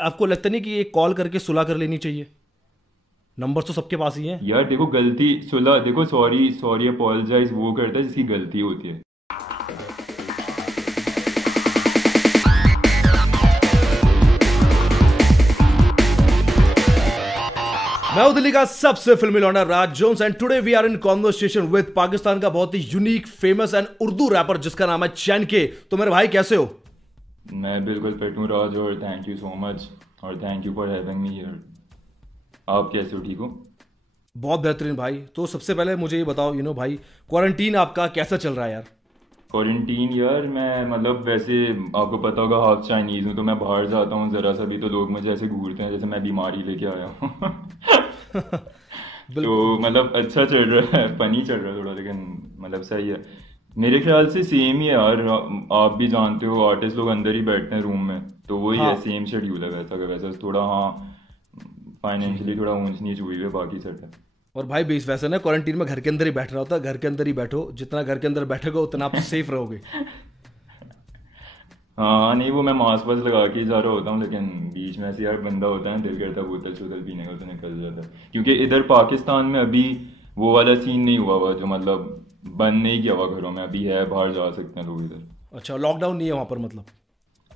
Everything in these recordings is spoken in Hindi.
आपको लगता नहीं कि एक कॉल करके सुलह कर लेनी चाहिए? नंबर तो सबके पास ही है। यार देखो, गलती सुलह, देखो सॉरी सॉरी अपोलोजाइज वो करता है जिसकी गलती होती है। मैं हूं दिल्ली का सबसे फिल्मी लौंडा Raj Jones and today we are in conversation with Pakistan का बहुत ही unique famous and Urdu rapper जिसका नाम है चैन के। तो मेरे भाई कैसे हो? मैं बिल्कुल फिट हूँ राज, और थैंक यू सो मच, और thank you for having me here. आप कैसे हो, ठीक हो? बहुत बेहतरीन भाई। तो सबसे पहले मुझे ये बताओ भाई, क्वारंटीन आपका कैसा चल रहा है यार? क्वारंटीन यार, मैं मतलब वैसे आपको पता होगा हाफ चाइनीज़ हूँ, तो मैं बाहर जाता हूँ ज़रा सा भी तो लोग मुझे ऐसे घूरते हैं जैसे मैं बीमारी लेके आया हूँ। तो बिल्कुल। मतलब अच्छा चल रहा है, फनी चल रहा है थोड़ा, लेकिन मतलब सही है। मेरे ख्याल से सेम ही है यार, आप भी जानते हो आर्टिस्ट लोग अंदर ही बैठते हैं रूम में, तो वही है, हाँ सेम शेड्यूल है वैसा का वैसा, थोड़ा हाँ ठीक है। फाइनेंशियली थोड़ा ऊंच नीच हुई है, बाकी सेट है। और भाई बेस वैसे ना क्वारंटीन में घर के अंदर ही बैठना होता है। घर के अंदर ही बैठो, जितना घर के अंदर बैठोगे उतना आप सेफ रहोगे। हाँ नहीं, वो मैं मास्क वास्क लगा के ही जा रहा होता हूँ, लेकिन बीच में ऐसे यार बंदा होता है ना, दिल करता है बोतल शोतल पीने का, तो निकल जाता है, क्योंकि इधर पाकिस्तान में अभी वो वाला सीन नहीं हुआ हुआ जो मतलब बंद नहीं किया हुआ घरों में, अभी है, बाहर जा सकते हैं लोग इधर। अच्छा, लॉकडाउन नहीं है वहां पर मतलब?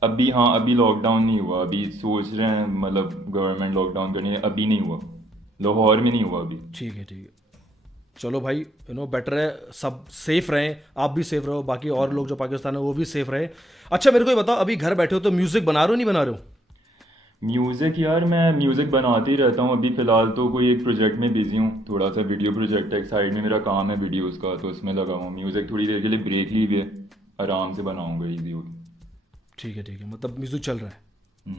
अभी हाँ, अभी लॉकडाउन नहीं हुआ, अभी सोच रहे हैं मतलब गवर्नमेंट लॉकडाउन करनी है, अभी नहीं हुआ, लाहौर में नहीं हुआ अभी। ठीक है ठीक है। चलो भाई, बेटर है, सब सेफ रहें, आप भी सेफ रहो, बाकी और लोग जो पाकिस्तान है वो भी सेफ रहे। अच्छा मेरे को ये बताओ, अभी घर बैठे हो तो म्यूजिक बना रहे हो नहीं बना रहे हो? म्यूज़िक यार, मैं म्यूज़िक बनाते ही रहता हूँ, अभी फ़िलहाल तो कोई एक प्रोजेक्ट में बिज़ी हूँ, थोड़ा सा वीडियो प्रोजेक्ट है, एक साइड में मेरा काम है वीडियोज़ का, तो उसमें लगा हूँ। म्यूज़िक थोड़ी देर के लिए ब्रेक ली हुई है, आराम से बनाऊँगा इजी होगी। ठीक है, मतलब म्यूजिक चल रहा है।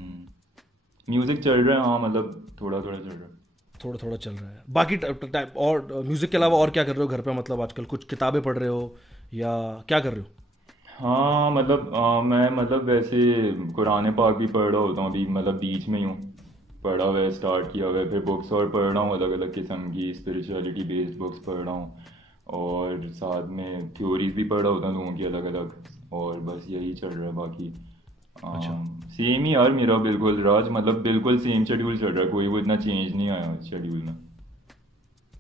म्यूज़िक चल रहा है हाँ, मतलब थोड़ा थोड़ा चल रहा है। थोड़ा थोड़ा चल रहा है, बाकी टाइप और म्यूजिक के अलावा और क्या कर रहे हो घर पे? मतलब आजकल कुछ किताबें पढ़ रहे हो या क्या कर रहे हो? हाँ मतलब मैं मतलब वैसे कुरान पाक भी पढ़ रहा होता हूँ अभी, मतलब बीच में ही हूँ, पढ़ा हुआ है, स्टार्ट किया हुआ है, फिर बुक्स और पढ़ रहा हूँ, अलग अलग किस्म की स्पिरिचुअलिटी बेस्ड बुक्स पढ़ रहा हूँ, और साथ में थ्योरीज भी पढ़ रहा होता हूँ लोगों की अलग अलग, और बस यही चल रहा है बाकी। अच्छा सेम ही यार मेरा, बिल्कुल राज, मतलब बिल्कुल सेम शेड्यूल चल रहा है, कोई वो इतना चेंज नहीं आया शेड्यूल में।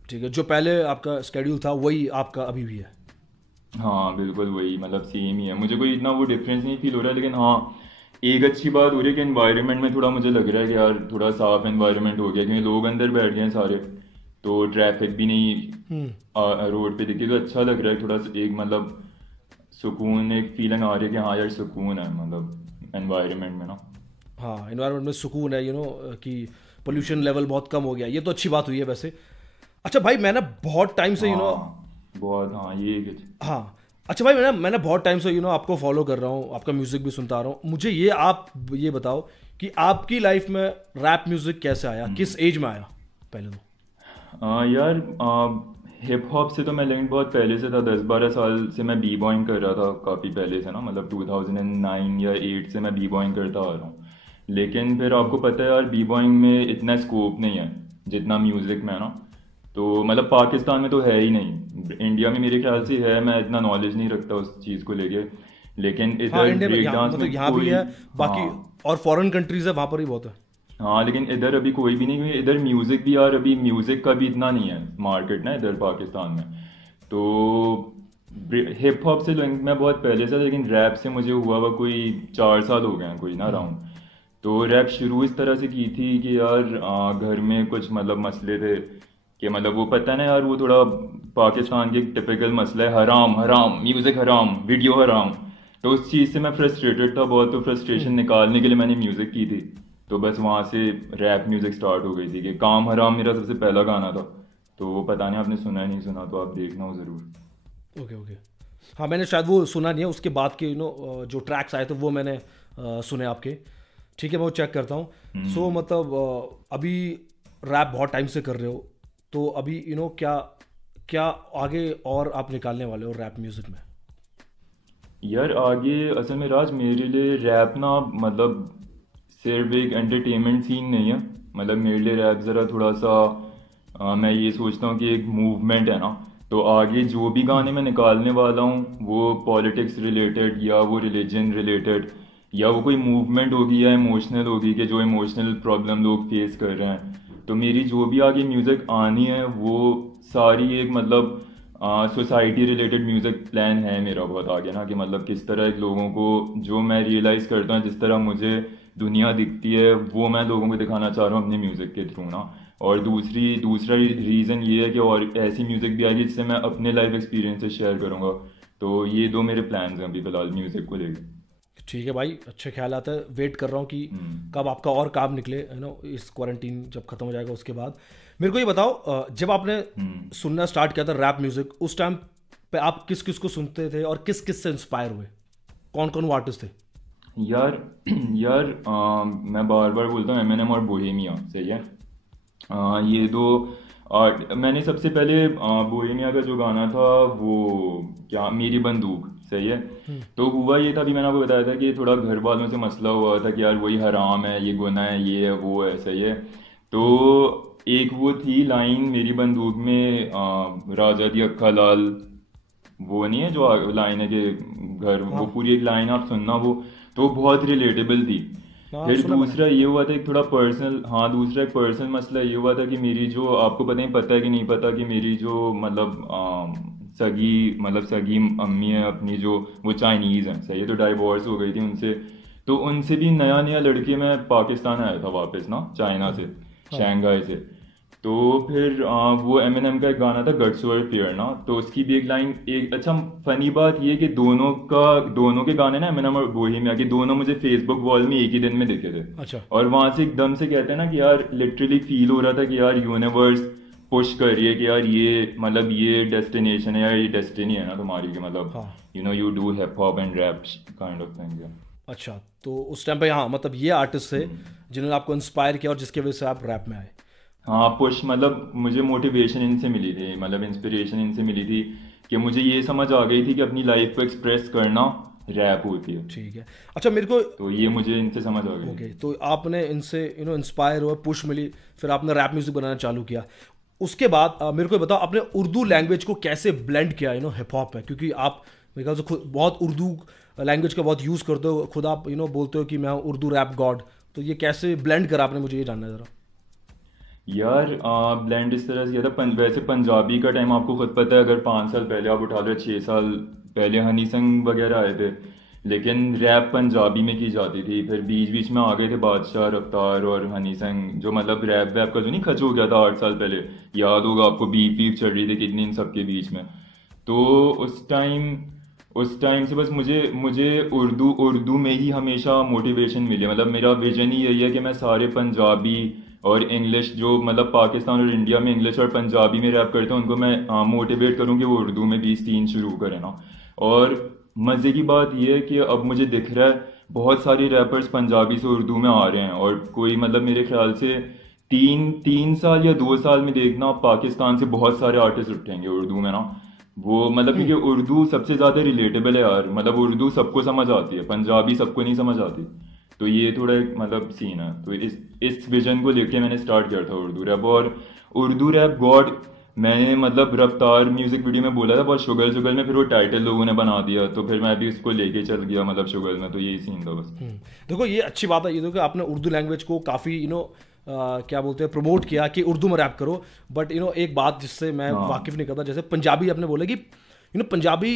ठीक है, जो पहले आपका स्केड्यूल था वही आपका अभी भी है? हाँ बिल्कुल वही, मतलब सेम ही है, मुझे कोई इतना वो डिफरेंस नहीं फील हो रहा है, लेकिन हाँ एक अच्छी बात हो रही है कि एनवायरनमेंट में थोड़ा मुझे लग रहा है कि यार थोड़ा साफ एनवायरनमेंट हो गया, क्योंकि लोग अंदर बैठ गए हैं सारे, तो ट्रैफिक भी नहीं हम्म। रोड पे दिखती, तो अच्छा लग रहा है थोड़ा सा, एक मतलब सुकून, एक फीलिंग आ रही है कि हाँ यार सुकून है मतलब एनवायरनमेंट में ना। हाँ, एनवायरनमेंट में सुकून है, कि पोल्यूशन लेवल बहुत कम हो गया, ये तो अच्छी बात हुई है वैसे। अच्छा भाई, मैं ना बहुत टाइम से हाँ बहुत, हाँ ये हाँ। अच्छा भाई, मैं ना बहुत टाइम से आपको फॉलो कर रहा हूँ, आपका म्यूज़िक भी सुनता आ रहा हूँ। मुझे ये आप ये बताओ कि आपकी लाइफ में रैप म्यूज़िक कैसे आया, किस एज में आया पहले तो? यार हिप हॉप से तो मैं लिंक बहुत पहले से था, 10-12 साल से मैं बी बॉइंग कर रहा था, काफ़ी पहले से ना, मतलब 2009 या 8 से मैं बी बॉइंग करता आ रहा हूँ, लेकिन फिर आपको पता है यार बी बॉइंग में इतना स्कोप नहीं है जितना म्यूज़िक में है ना, तो मतलब पाकिस्तान में तो है ही नहीं, इंडिया में मेरे ख्याल से है, मैं इतना नॉलेज नहीं रखता उस चीज़ को लेके, लेकिन हाँ, इधर इंडिया में ब्रेक यहाँ डांस मतलब में यहाँ भी कोई, है, बाकी हाँ और फॉरेन कंट्रीज है वहाँ पर ही बहुत है। हाँ, लेकिन इधर अभी कोई भी नहीं, क्योंकि इधर म्यूजिक भी यार, अभी म्यूजिक का भी इतना नहीं है मार्केट ना इधर पाकिस्तान में, तो हिप हॉप से लिंक मैं बहुत पहले से था, लेकिन रैप से मुझे हुआ हुआ कोई 4 साल हो गए हैं कोई ना राउंड। तो रैप शुरू इस तरह से की थी कि यार घर में कुछ मतलब मसले थे, कि मतलब वो पता है ना यार, वो थोड़ा पाकिस्तान के टिपिकल मसला है, हराम हराम म्यूजिक, हराम वीडियो, हराम, तो उस चीज़ से मैं फ्रस्ट्रेटेड था बहुत, तो फ्रस्ट्रेशन हम्म। निकालने के लिए मैंने म्यूज़िक की थी, तो बस वहाँ से रैप म्यूज़िक स्टार्ट हो गई थी, कि काम हराम मेरा सबसे पहला गाना था, तो वो पता नहीं आपने सुना है नहीं सुना, तो आप देखना हो ज़रूर। Okay okay. हाँ, मैंने शायद वो सुना नहीं है, उसके बाद के जो ट्रैक्स आए थे वो मैंने सुने आपके। ठीक है, मैं वो चेक करता हूँ। सो मतलब अभी रैप बहुत टाइम से कर रहे हो, तो अभी क्या क्या आगे और आप निकालने वाले हो रैप म्यूज़िक में? यार आगे असल में राज, मेरे लिए रैप ना मतलब सिर्फ एक एंटरटेनमेंट सीन नहीं है, मतलब मेरे लिए रैप ज़रा थोड़ा सा मैं ये सोचता हूँ कि एक मूवमेंट है ना, तो आगे जो भी गाने मैं निकालने वाला हूँ वो पॉलिटिक्स रिलेटेड, या वो रिलीजन रिलेटेड, या वो कोई मूवमेंट होगी या इमोशनल होगी कि जो इमोशनल प्रॉब्लम लोग फेस कर रहे हैं। तो मेरी जो भी आगे म्यूज़िक आनी है वो सारी एक मतलब सोसाइटी रिलेटेड म्यूज़िक प्लान है मेरा बहुत आगे ना, कि मतलब किस तरह एक लोगों को जो मैं रियलाइज़ करता हूँ, जिस तरह मुझे दुनिया दिखती है वो मैं लोगों को दिखाना चाह रहा हूँ अपने म्यूज़िक के थ्रू ना। और दूसरा रीज़न ये है कि और ऐसी म्यूज़िक भी आएगी जिससे मैं अपने लाइफ एक्सपीरियंसेस शेयर करूँगा। तो ये दो मेरे प्लान्स हैं अभी फ़िलहाल म्यूज़िक को लेकर। ठीक है भाई, अच्छे ख्याल आता है। वेट कर रहा हूँ कि कब आपका और काम निकले, इस क्वारंटीन जब खत्म हो जाएगा उसके बाद। मेरे को ये बताओ, जब आपने सुनना स्टार्ट किया था रैप म्यूजिक, उस टाइम पे आप किस किस को सुनते थे और किस किस से इंस्पायर हुए? कौन कौन वो आर्टिस्ट थे? यार यार मैं बार बार बोलता हूँ एमिनेम और बोहेमिया, सही है। ये दो आर्ट, मैंने सबसे पहले बोहेमिया का जो गाना था वो क्या, मेरी बंदूक, सही है। तो हुआ ये था, अभी मैंने आपको बताया था कि थोड़ा घर वालों से मसला हुआ था कि यार वही हराम है, ये गुनाह है, ये है वो है, सही है। तो एक वो थी लाइन मेरी बंदूक में, राजा दी अक्खा लाल, वो नहीं है जो लाइन है कि घर, वो हाँ पूरी एक लाइन आप सुनना वो, तो बहुत रिलेटेबल थी। हाँ, फिर सुना मैंने। दूसरा ये हुआ था एक थोड़ा पर्सनल, हाँ दूसरा एक पर्सनल मसला ये हुआ था कि मेरी जो, आपको पता है कि नहीं पता, कि मेरी जो मतलब सगी अम्मी है अपनी, जो वो चाइनीज़ हैं, सही है। तो डाइवोर्स हो गई थी उनसे। तो उनसे भी नया नया लड़के, मैं पाकिस्तान आया था वापस ना चाइना से, हाँ शंघाई से। तो फिर वो एमिनेम का एक गाना था गट्स ओवर फियर ना, तो उसकी भी एक लाइन, एक अच्छा फनी बात ये कि दोनों के गाने ना, एमिनेम और बोहेमिया के, दोनों मुझे फेसबुक वॉल में एक ही दिन में दिखे थे। अच्छा। और वहां से एकदम से कहते हैं ना कि यार लिटरली फील हो रहा था कि यार यूनिवर्स पुश कर रही है कि यार ये मतलब ये डेस्टिनेशन है यार, ये डेस्टिनी है ना तुम्हारी, कि मतलब हाँ you do hip hop and rap kind of thing. अच्छा, तो उस टाइम पे हाँ मतलब ये आर्टिस्ट थे जिन्होंने आपको इंस्पायर किया और जिसकी वजह से आप रैप में आए। हाँ पुश, मतलब मुझे मोटिवेशन इनसे मिली थी, मतलब इंस्पिरेशन इनसे मिली थी कि मुझे ये समझ आ गई थी कि अपनी लाइफ को एक्सप्रेस करना रैप होती है। ठीक है, अच्छा मेरे को, तो ये मुझे इनसे समझ आ गई। ओके, तो आपने इनसे इंस्पायर हुआ, पुश मिली, फिर आपने रैप म्यूजिक बनाना चालू किया। उसके बाद मेरे को ये बताओ, आपने उर्दू लैंग्वेज को कैसे ब्लेंड किया हिप हॉप में? क्योंकि आप मेरे ख्याल से खुद बहुत उर्दू लैंग्वेज का बहुत यूज़ करते हो, खुद आप बोलते हो कि मैं उर्दू रैप गॉड। तो ये कैसे ब्लेंड करा आपने, मुझे ये जानना है ज़रा। यार ब्लेंड इस तरह से किया था, वैसे पंजाबी का टाइम आपको खुद पता है, अगर 5 साल पहले आप उठा लो, 6 साल पहले हनी सिंह वगैरह आए थे, लेकिन रैप पंजाबी में की जाती थी। फिर बीच बीच में आ गए थे बादशाह, रफ्तार और हनी सिंह, जो मतलब रैप वैप का जो नहीं खच हो गया था 8 साल पहले, याद होगा आपको, बीफ बीफ चल रही थी कितनी इन सबके बीच में। तो उस टाइम से बस मुझे मुझे उर्दू उर्दू में ही हमेशा मोटिवेशन मिली। मतलब मेरा विजन ही यही है कि मैं सारे पंजाबी और इंग्लिश, जो मतलब पाकिस्तान और इंडिया में इंग्लिश और पंजाबी में रैप करते हैं, उनको मैं मोटिवेट करूँ कि वो उर्दू में भी सीन शुरू करें ना। और मज़े की बात यह है कि अब मुझे दिख रहा है बहुत सारे रैपर्स पंजाबी से उर्दू में आ रहे हैं, और कोई मतलब मेरे ख्याल से 3 साल या 2 साल में देखना पाकिस्तान से बहुत सारे आर्टिस्ट उठेंगे उर्दू में ना। वो मतलब क्योंकि उर्दू सबसे ज़्यादा रिलेटेबल है यार, मतलब उर्दू सबको समझ आती है, पंजाबी सबको नहीं समझ आती। तो ये थोड़ा एक मतलब सीन है। तो इस विजन को लेके मैंने स्टार्ट किया था उर्दू रैप। और उर्दू रैप गॉड मैंने मतलब रफ्तार म्यूजिक वीडियो में बोला था बहुत, शुगर शुगर में, फिर वो टाइटल लोगों ने बना दिया, तो फिर मैं भी उसको लेके चल गया मतलब शुगर में। तो यही सीन था बस। देखो ये अच्छी बात है, ये देखो आपने उर्दू लैंग्वेज को काफ़ी क्या बोलते हैं, प्रमोट किया कि उर्दू में रैप करो। बट एक बात जिससे मैं हाँ वाकिफ़ नहीं करता, जैसे पंजाबी आपने बोला कि Punjabi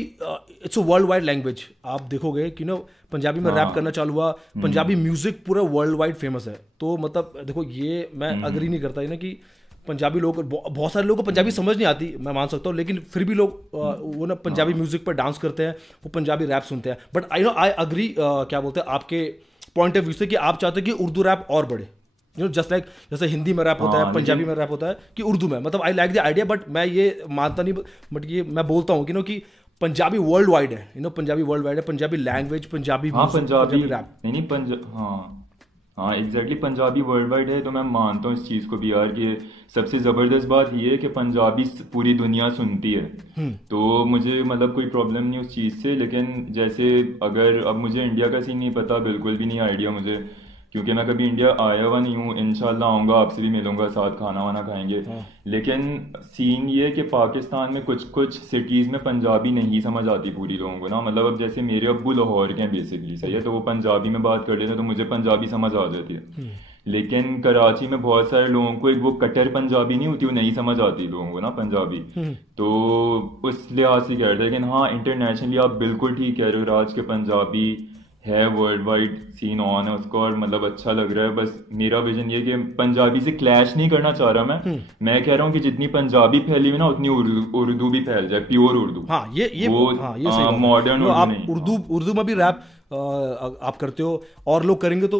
it's a world wide language. आप देखोगे कि पंजाबी में रैप करना चालू हुआ, पंजाबी म्यूजिक पूरा वर्ल्ड वाइड फेमस है। तो मतलब देखो ये मैं अग्री नहीं करता कि पंजाबी लोग, बहुत सारे लोगों को पंजाबी समझ नहीं आती, मैं मान सकता हूँ, लेकिन फिर भी लोग वो ना पंजाबी म्यूजिक पर डांस करते हैं, वो पंजाबी रैप सुनते हैं। बट आई अग्री, क्या बोलते हैं, आपके पॉइंट ऑफ व्यू से, कि आप चाहते हैं कि उर्दू रैप और बढ़े, जस्ट लाइक जैसे हिंदी में रैप होता है, पंजाबी में रैप होता है, कि उर्दू में, मतलब I like the idea. But मैं ये मानता नहीं, बट ये मैं बोलता हूँ कि पंजाबी वर्ल्ड वाइड है, पंजाबी वर्ल्ड वाइड है, पंजाबी लैंग्वेज, पंजाबी हाँ म्यूजिक, पंजाबी, पंजाबी रैप। नहीं नहीं हाँ हाँ एग्जैक्टली, पंजाबी वर्ल्ड वाइड है। तो मैं मानता हूँ इस चीज़ को भी यार, कि सबसे ज़बरदस्त बात ये है कि पंजाबी पूरी दुनिया सुनती है। तो मुझे मतलब कोई प्रॉब्लम नहीं उस चीज़ से। लेकिन जैसे अगर अब मुझे इंडिया का सीन नहीं पता, बिल्कुल भी नहीं आइडिया मुझे, क्योंकि मैं कभी इंडिया आया हुआ नहीं हूँ, इंशाल्लाह आऊँगा, आपसे भी मिलूंगा, साथ खाना वाना खाएंगे। हाँ लेकिन सीन ये है कि पाकिस्तान में कुछ कुछ सिटीज़ में पंजाबी नहीं समझ आती पूरी लोगों को ना, मतलब अब जैसे मेरे अब्बू लाहौर के हैं बेसिकली, सही है, तो वो पंजाबी में बात कर लेते हैं तो मुझे पंजाबी समझ आ जाती है। लेकिन कराची में बहुत सारे लोगों को एक वो कट्टर पंजाबी नहीं होती, वो नहीं समझ आती लोगों को ना पंजाबी। तो उस लिहाज से कह रहे थे, लेकिन हाँ इंटरनेशनली आप बिल्कुल ठीक कह रहे हो राज, के पंजाबी है वर्ल्ड वाइड सीन ऑन है उसका, और मतलब अच्छा लग रहा है। बस मेरा विजन ये कि पंजाबी से क्लैश नहीं करना चाह रहा मैं कह रहा हूँ कि जितनी पंजाबी फैली हुई ना उतनी उर्दू भी फैल जाए, प्योर उर्दू। हाँ ये वो हाँ ये सही बात है। मॉडर्न उर्दू आप नहीं। उर्दू में भी रैप आप करते हो और लोग करेंगे तो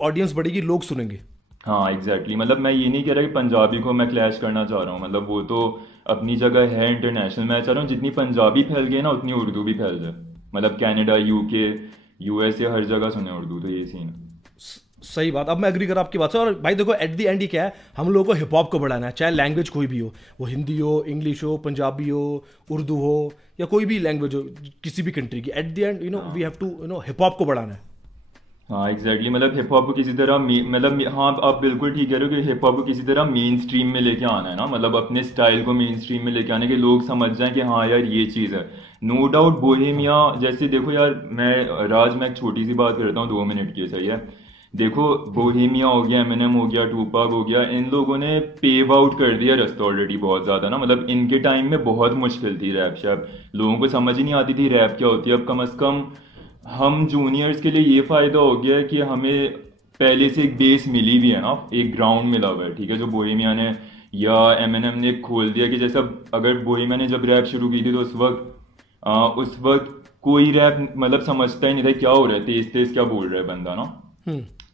ऑडियंस बढ़ेगी, लोग सुनेंगे। हाँ एग्जैक्टली, मतलब मैं ये नहीं कह रहा कि पंजाबी को मैं क्लैश करना चाह रहा हूँ, मतलब वो तो अपनी जगह है इंटरनेशनल। मैं चाह रहा हूँ जितनी पंजाबी फैल गई ना उतनी उर्दू भी फैल जाए, मतलब कनाडा, यूके, यूएसए, हर जगह सुने उर्दू, तो ये सीन है। सही बात, अब मैं एग्री कर आपकी बात से। और भाई देखो एट द एंड ही क्या है, हम लोगों को हिप हॉप को बढ़ाना है, चाहे लैंग्वेज कोई भी हो, वो हिंदी हो, इंग्लिश हो, पंजाबी हो, उर्दू हो, या कोई भी लैंग्वेज हो किसी भी कंट्री की, at the end we have to hip hop को बढ़ाना है। हाँ एग्जैक्टली, मतलब हिप हॉप को किसी तरह मतलब हाँ आप बिल्कुल ठीक कह रहे हो कि हिप हॉप को किसी तरह मेन स्ट्रीम में लेके आना है ना, मतलब अपने स्टाइल को मेन स्ट्रीम में लेके आने के लोग समझ जाएं कि हाँ यार ये चीज़ है। नो डाउट बोहेमिया जैसे, देखो यार मैं एक छोटी सी बात करता हूँ 2 मिनट की, सही है। देखो बोहेमिया हो गया, एमिनेम हो गया, टूपाक हो गया, इन लोगों ने पेव आउट कर दिया रास्ता ऑलरेडी बहुत ज्यादा ना, मतलब इनके टाइम में बहुत मुश्किल थी रैप शैप, लोगों को समझ ही नहीं आती थी रैप क्या होती है। अब कम से कम हम जूनियर्स के लिए ये फायदा हो गया है कि हमें पहले से एक बेस मिली हुई है ना, एक ग्राउंड मिला हुआ है, ठीक है, जो बोहेमिया ने या एमिनेम ने खोल दिया। कि जैसा अगर बोहेमिया ने जब रैप शुरू की थी तो उस वक्त कोई रैप मतलब समझता ही नहीं था क्या हो रहा है, तेज तेज क्या बोल रहा है बंदा ना।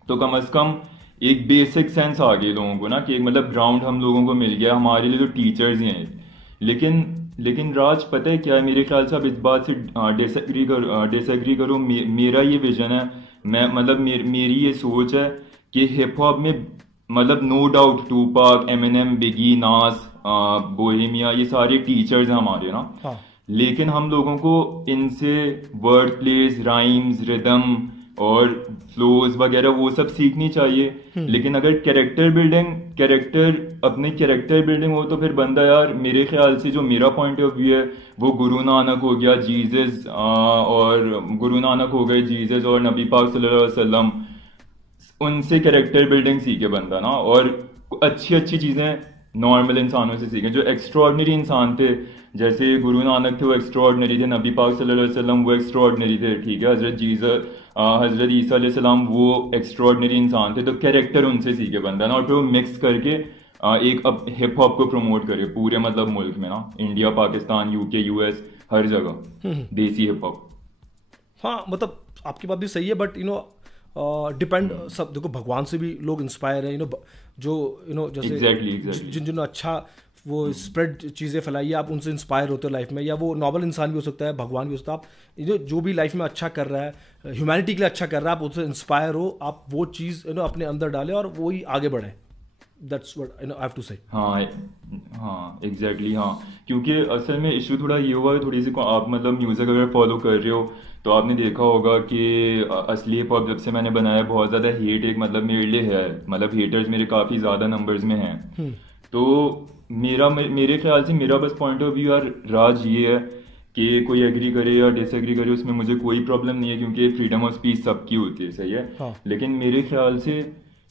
तो कम से कम एक बेसिक सेंस आ गई लोगों को ना, कि एक मतलब ग्राउंड हम लोगों को मिल गया, हमारे लिए तो टीचर्स ही हैं। लेकिन राज पता है क्या है, मेरे ख्याल से आप इस बात से डिसएग्री करो, मेरा ये विजन है, मैं मतलब मेरी ये सोच है कि हिप हॉप में मतलब नो डाउट टूपाक, एमिनेम, बिगी, नास, बोहेमिया, ये सारे टीचर्स हैं हमारे ना। हाँ लेकिन हम लोगों को इनसे वर्ड प्लेस, राइम्स, रिदम और फ्लोज वगैरह वो सब सीखनी चाहिए। लेकिन अगर अपने कैरेक्टर बिल्डिंग हो तो फिर बंदा यार, मेरे ख्याल से जो मेरा पॉइंट ऑफ व्यू है वो गुरु नानक हो गया, जीसस और गुरु नानक हो गए, जीसस और नबी पाक सल्लल्लाहु अलैहि वसल्लम, उनसे कैरेक्टर बिल्डिंग सीखे बंदा ना, और अच्छी अच्छी चीजें नॉर्मल इंसानों से सीखें जो एक्स्ट्रॉर्डनरी इंसान थे। जैसे गुरु नानक थे वो एक्स्ट्रॉर्डनरी थे, नबी पाक सल्लल्लाहु अलैहि वसल्लम वो एक्स्ट्रॉर्डनरी थे, ठीक है, हजरत ईसा अलैहि सलाम वो एक्स्ट्रॉर्डनरी इंसान थे। तो कैरेक्टर उनसे सीखे बंदा ना, और फिर वो मिक्स करके एक अब हिप हॉप को प्रमोट करे पूरे मतलब मुल्क में ना, इंडिया, पाकिस्तान, यूके, यूएस, हर जगह देसी हिप हॉप। हाँ मतलब आपकी बात भी सही है, बट डिपेंड सब, देखो भगवान से भी लोग इंस्पायर है, जो जैसे exactly. जिन अच्छा वो स्प्रेड चीज़ें फैलाई है, आप उनसे इंस्पायर होते हो लाइफ में, या वो नॉर्मल इंसान भी हो सकता है, भगवान भी हो सकता है, आप जो भी लाइफ में अच्छा कर रहा है, ह्यूमैनिटी के लिए अच्छा कर रहा है, आप उससे इंस्पायर हो, आप वो चीज़ अपने अंदर डालें और वो ही आगे बढ़े। That's what I have to say. हाँ एग्जैक्टली हाँ, क्योंकि असल में इशू थोड़ा ये हुआ है, थोड़ी सी आप मतलब म्यूजिक अगर फॉलो कर रहे हो तो आपने देखा होगा कि असली हिप हॉप जब से मैंने बनाया बहुत ज़्यादा हेट एक मतलब मेरे लिए है, मतलब हेटर्स मेरे काफ़ी ज़्यादा नंबर्स में हैं। तो मेरे ख्याल से मेरा बस पॉइंट ऑफ व्यू यार राज ये है कि कोई एग्री करे या डिसएग्री करे उसमें मुझे कोई प्रॉब्लम नहीं है, क्योंकि फ्रीडम ऑफ स्पीच सबकी होती है, सही है। हाँ। लेकिन मेरे ख्याल से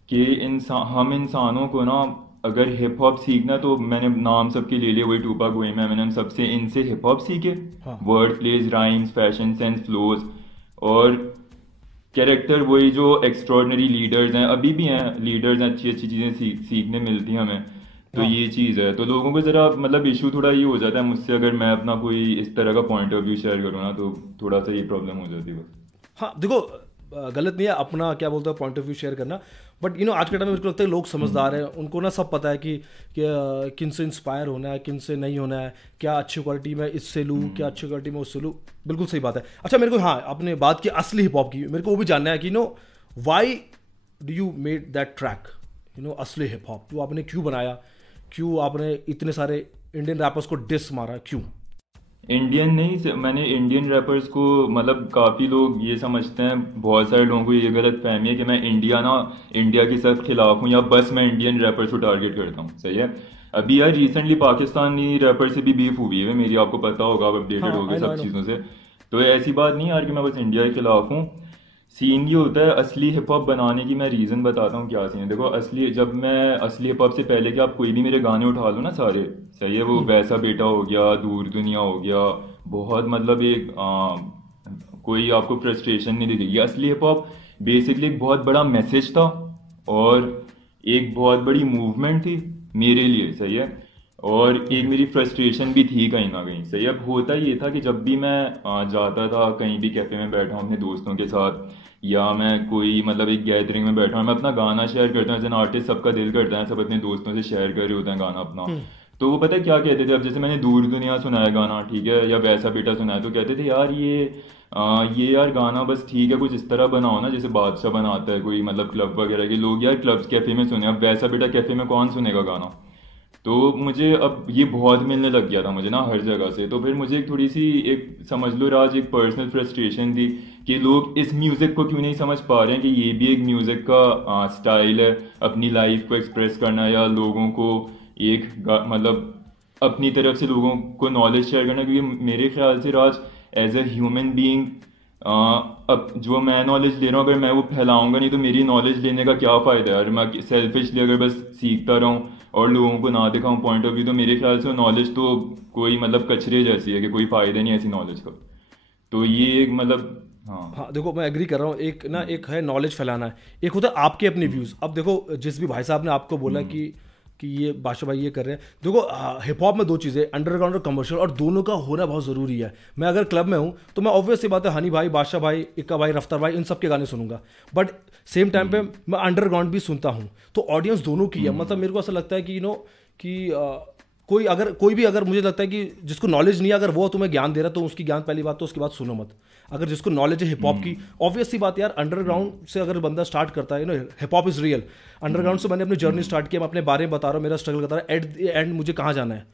कि हम इंसानों को ना अगर हिप हॉप सीखना, तो मैंने नाम सबके ले लिए, वही टूपाक, वही एमिनेम, सबसे इनसे हिप हॉप सीखे। हाँ। Word place, rhymes, fashion sense, flows और कैरेक्टर, वही जो एक्स्ट्रॉर्डनरी लीडर्स हैं, अभी भी हैं लीडर्स हैं, अच्छी अच्छी चीज़ें सीखने मिलती हैं हमें। तो हाँ। ये चीज़ है, तो लोगों को ज़रा मतलब इशू थोड़ा ये हो जाता है मुझसे, अगर मैं अपना कोई इस तरह का पॉइंट ऑफ व्यू शेयर करूँ ना, तो थोड़ा सा ये प्रॉब्लम हो जाती है बस। हाँ देखो गलत नहीं है अपना क्या बोलते हैं पॉइंट ऑफ व्यू शेयर करना, बट आज के टाइम में मेरे को लगता है लोग समझदार हैं, उनको ना सब पता है कि किन से इंस्पायर होना है, किन से नहीं होना है, क्या अच्छी क्वालिटी में इससे लूँ, क्या अच्छी क्वालिटी में उससे लूँ। बिल्कुल सही बात है। अच्छा मेरे को आपने बात की असली हिप हॉप की, मेरे को वो भी जानना है कि why do you made that track, असली हिप हॉप, तो आपने क्यों बनाया, क्यों आपने इतने सारे इंडियन रैपर्स को डिस मारा, क्यों? इंडियन नहीं मैंने इंडियन रैपर्स को मतलब काफ़ी लोग ये समझते हैं, बहुत सारे लोगों को ये गलत फहमी है कि मैं इंडिया के सब खिलाफ हूँ या बस मैं इंडियन रैपर्स को टारगेट करता हूँ, सही है। अभी यार रिसेंटली पाकिस्तानी रैपर से भी बीफ हुई है मेरी, आपको पता होगा, आप अपडेटेड हाँ, हो गए आई नो, सब आई नो। चीज़ों से। तो ऐसी बात नहीं यार कि मैं बस इंडिया के खिलाफ हूँ। सीन ये होता है, असली हिप हॉप बनाने की मैं रीज़न बताता हूँ क्या सीन है। देखो असली हिप हॉप से पहले कि आप कोई भी मेरे गाने उठा लो ना सारे, सही है, वो वैसा बेटा हो गया, दूर दुनिया हो गया, बहुत मतलब कोई आपको फ्रस्ट्रेशन नहीं दिखेगी। असली हिप हॉप बेसिकली एक बहुत बड़ा मैसेज था और एक बहुत बड़ी मूवमेंट थी मेरे लिए, सही है। और एक मेरी फ्रस्ट्रेशन भी थी कहीं ना कहीं, सही है। अब होता ये था कि जब भी मैं जाता था कहीं भी, कैफे में बैठा हूँ अपने दोस्तों के साथ, या मैं कोई मतलब एक गैदरिंग में बैठा हूँ, मैं अपना गाना शेयर करता हूँ एज एन आर्टिस्ट, सबका दिल करता है, सब अपने दोस्तों से शेयर कर रहे होते हैं गाना अपना। तो वो पता है क्या कहते थे, अब जैसे मैंने दूर दुनिया सुना है गाना, ठीक है, या वैसा बेटा सुना है, तो कहते थे यार ये यार गाना बस ठीक है, कुछ इस तरह बनाओ ना जैसे बादशाह बनाता है कोई, मतलब क्लब वगैरह के लोग यार क्लब्स कैफे में सुने, अब वैसा बेटा कैफे में कौन सुनेगा गाना। तो मुझे अब ये बहुत मिलने लग गया था मुझे ना हर जगह से। तो फिर मुझे एक थोड़ी सी, एक समझ लो राज, एक पर्सनल फ्रस्ट्रेशन थी कि लोग इस म्यूज़िक को क्यों नहीं समझ पा रहे हैं कि ये भी एक म्यूज़िक का स्टाइल है, अपनी लाइफ को एक्सप्रेस करना, या लोगों को मतलब अपनी तरफ से लोगों को नॉलेज शेयर करना। क्योंकि मेरे ख्याल से राज, एज अ ह्यूमन बीइंग, अब जो मैं नॉलेज ले रहा हूँ अगर मैं वो फैलाऊंगा नहीं तो मेरी नॉलेज लेने का क्या फ़ायदा है। यार मैं सेल्फिशली अगर बस सीखता रहूँ और लोगों को ना दिखाऊं पॉइंट ऑफ व्यू, तो मेरे ख्याल से नॉलेज तो कोई मतलब कचरे जैसी है कि कोई फ़ायदा नहीं है ऐसी नॉलेज का। तो ये एक मतलब, हाँ। हाँ, देखो मैं एग्री कर रहा हूँ। एक ना, एक है नॉलेज फैलाना है, एक होता है आपके अपने व्यूज़। अब देखो जिस भी भाई साहब ने आपको बोला कि ये बादशाह भाई ये कर रहे हैं, देखो हिप हॉप में दो चीज़ें, अंडरग्राउंड और कमर्शियल, और दोनों का होना बहुत ज़रूरी है। मैं अगर क्लब में हूँ तो मैं ऑब्वियस सी बात है हनी भाई, बादशाह भाई, इक्का भाई, रफ्तार भाई, इन सब के गाने सुनूंगा, बट सेम टाइम पे मैं अंडरग्राउंड भी सुनता हूँ। तो ऑडियंस दोनों की है। मतलब मेरे को ऐसा लगता है कि कि कोई भी अगर मुझे लगता है कि जिसको नॉलेज नहीं है, अगर वो तुम्हें ज्ञान दे रहा है तो उसकी ज्ञान, पहली बात तो उसकी बात सुनो मत। अगर जिसको नॉलेज है हिप हॉप की, ऑब्वियस सी बात यार, अंडरग्राउंड से अगर बंदा स्टार्ट करता है, hip hop is real. Underground से मैंने अपनी जर्नी स्टार्ट किया, मैं अपने बारे में बता रहा हूँ, मेरा स्ट्रगल बता रहा है। एट द एंड मुझे कहाँ जाना है,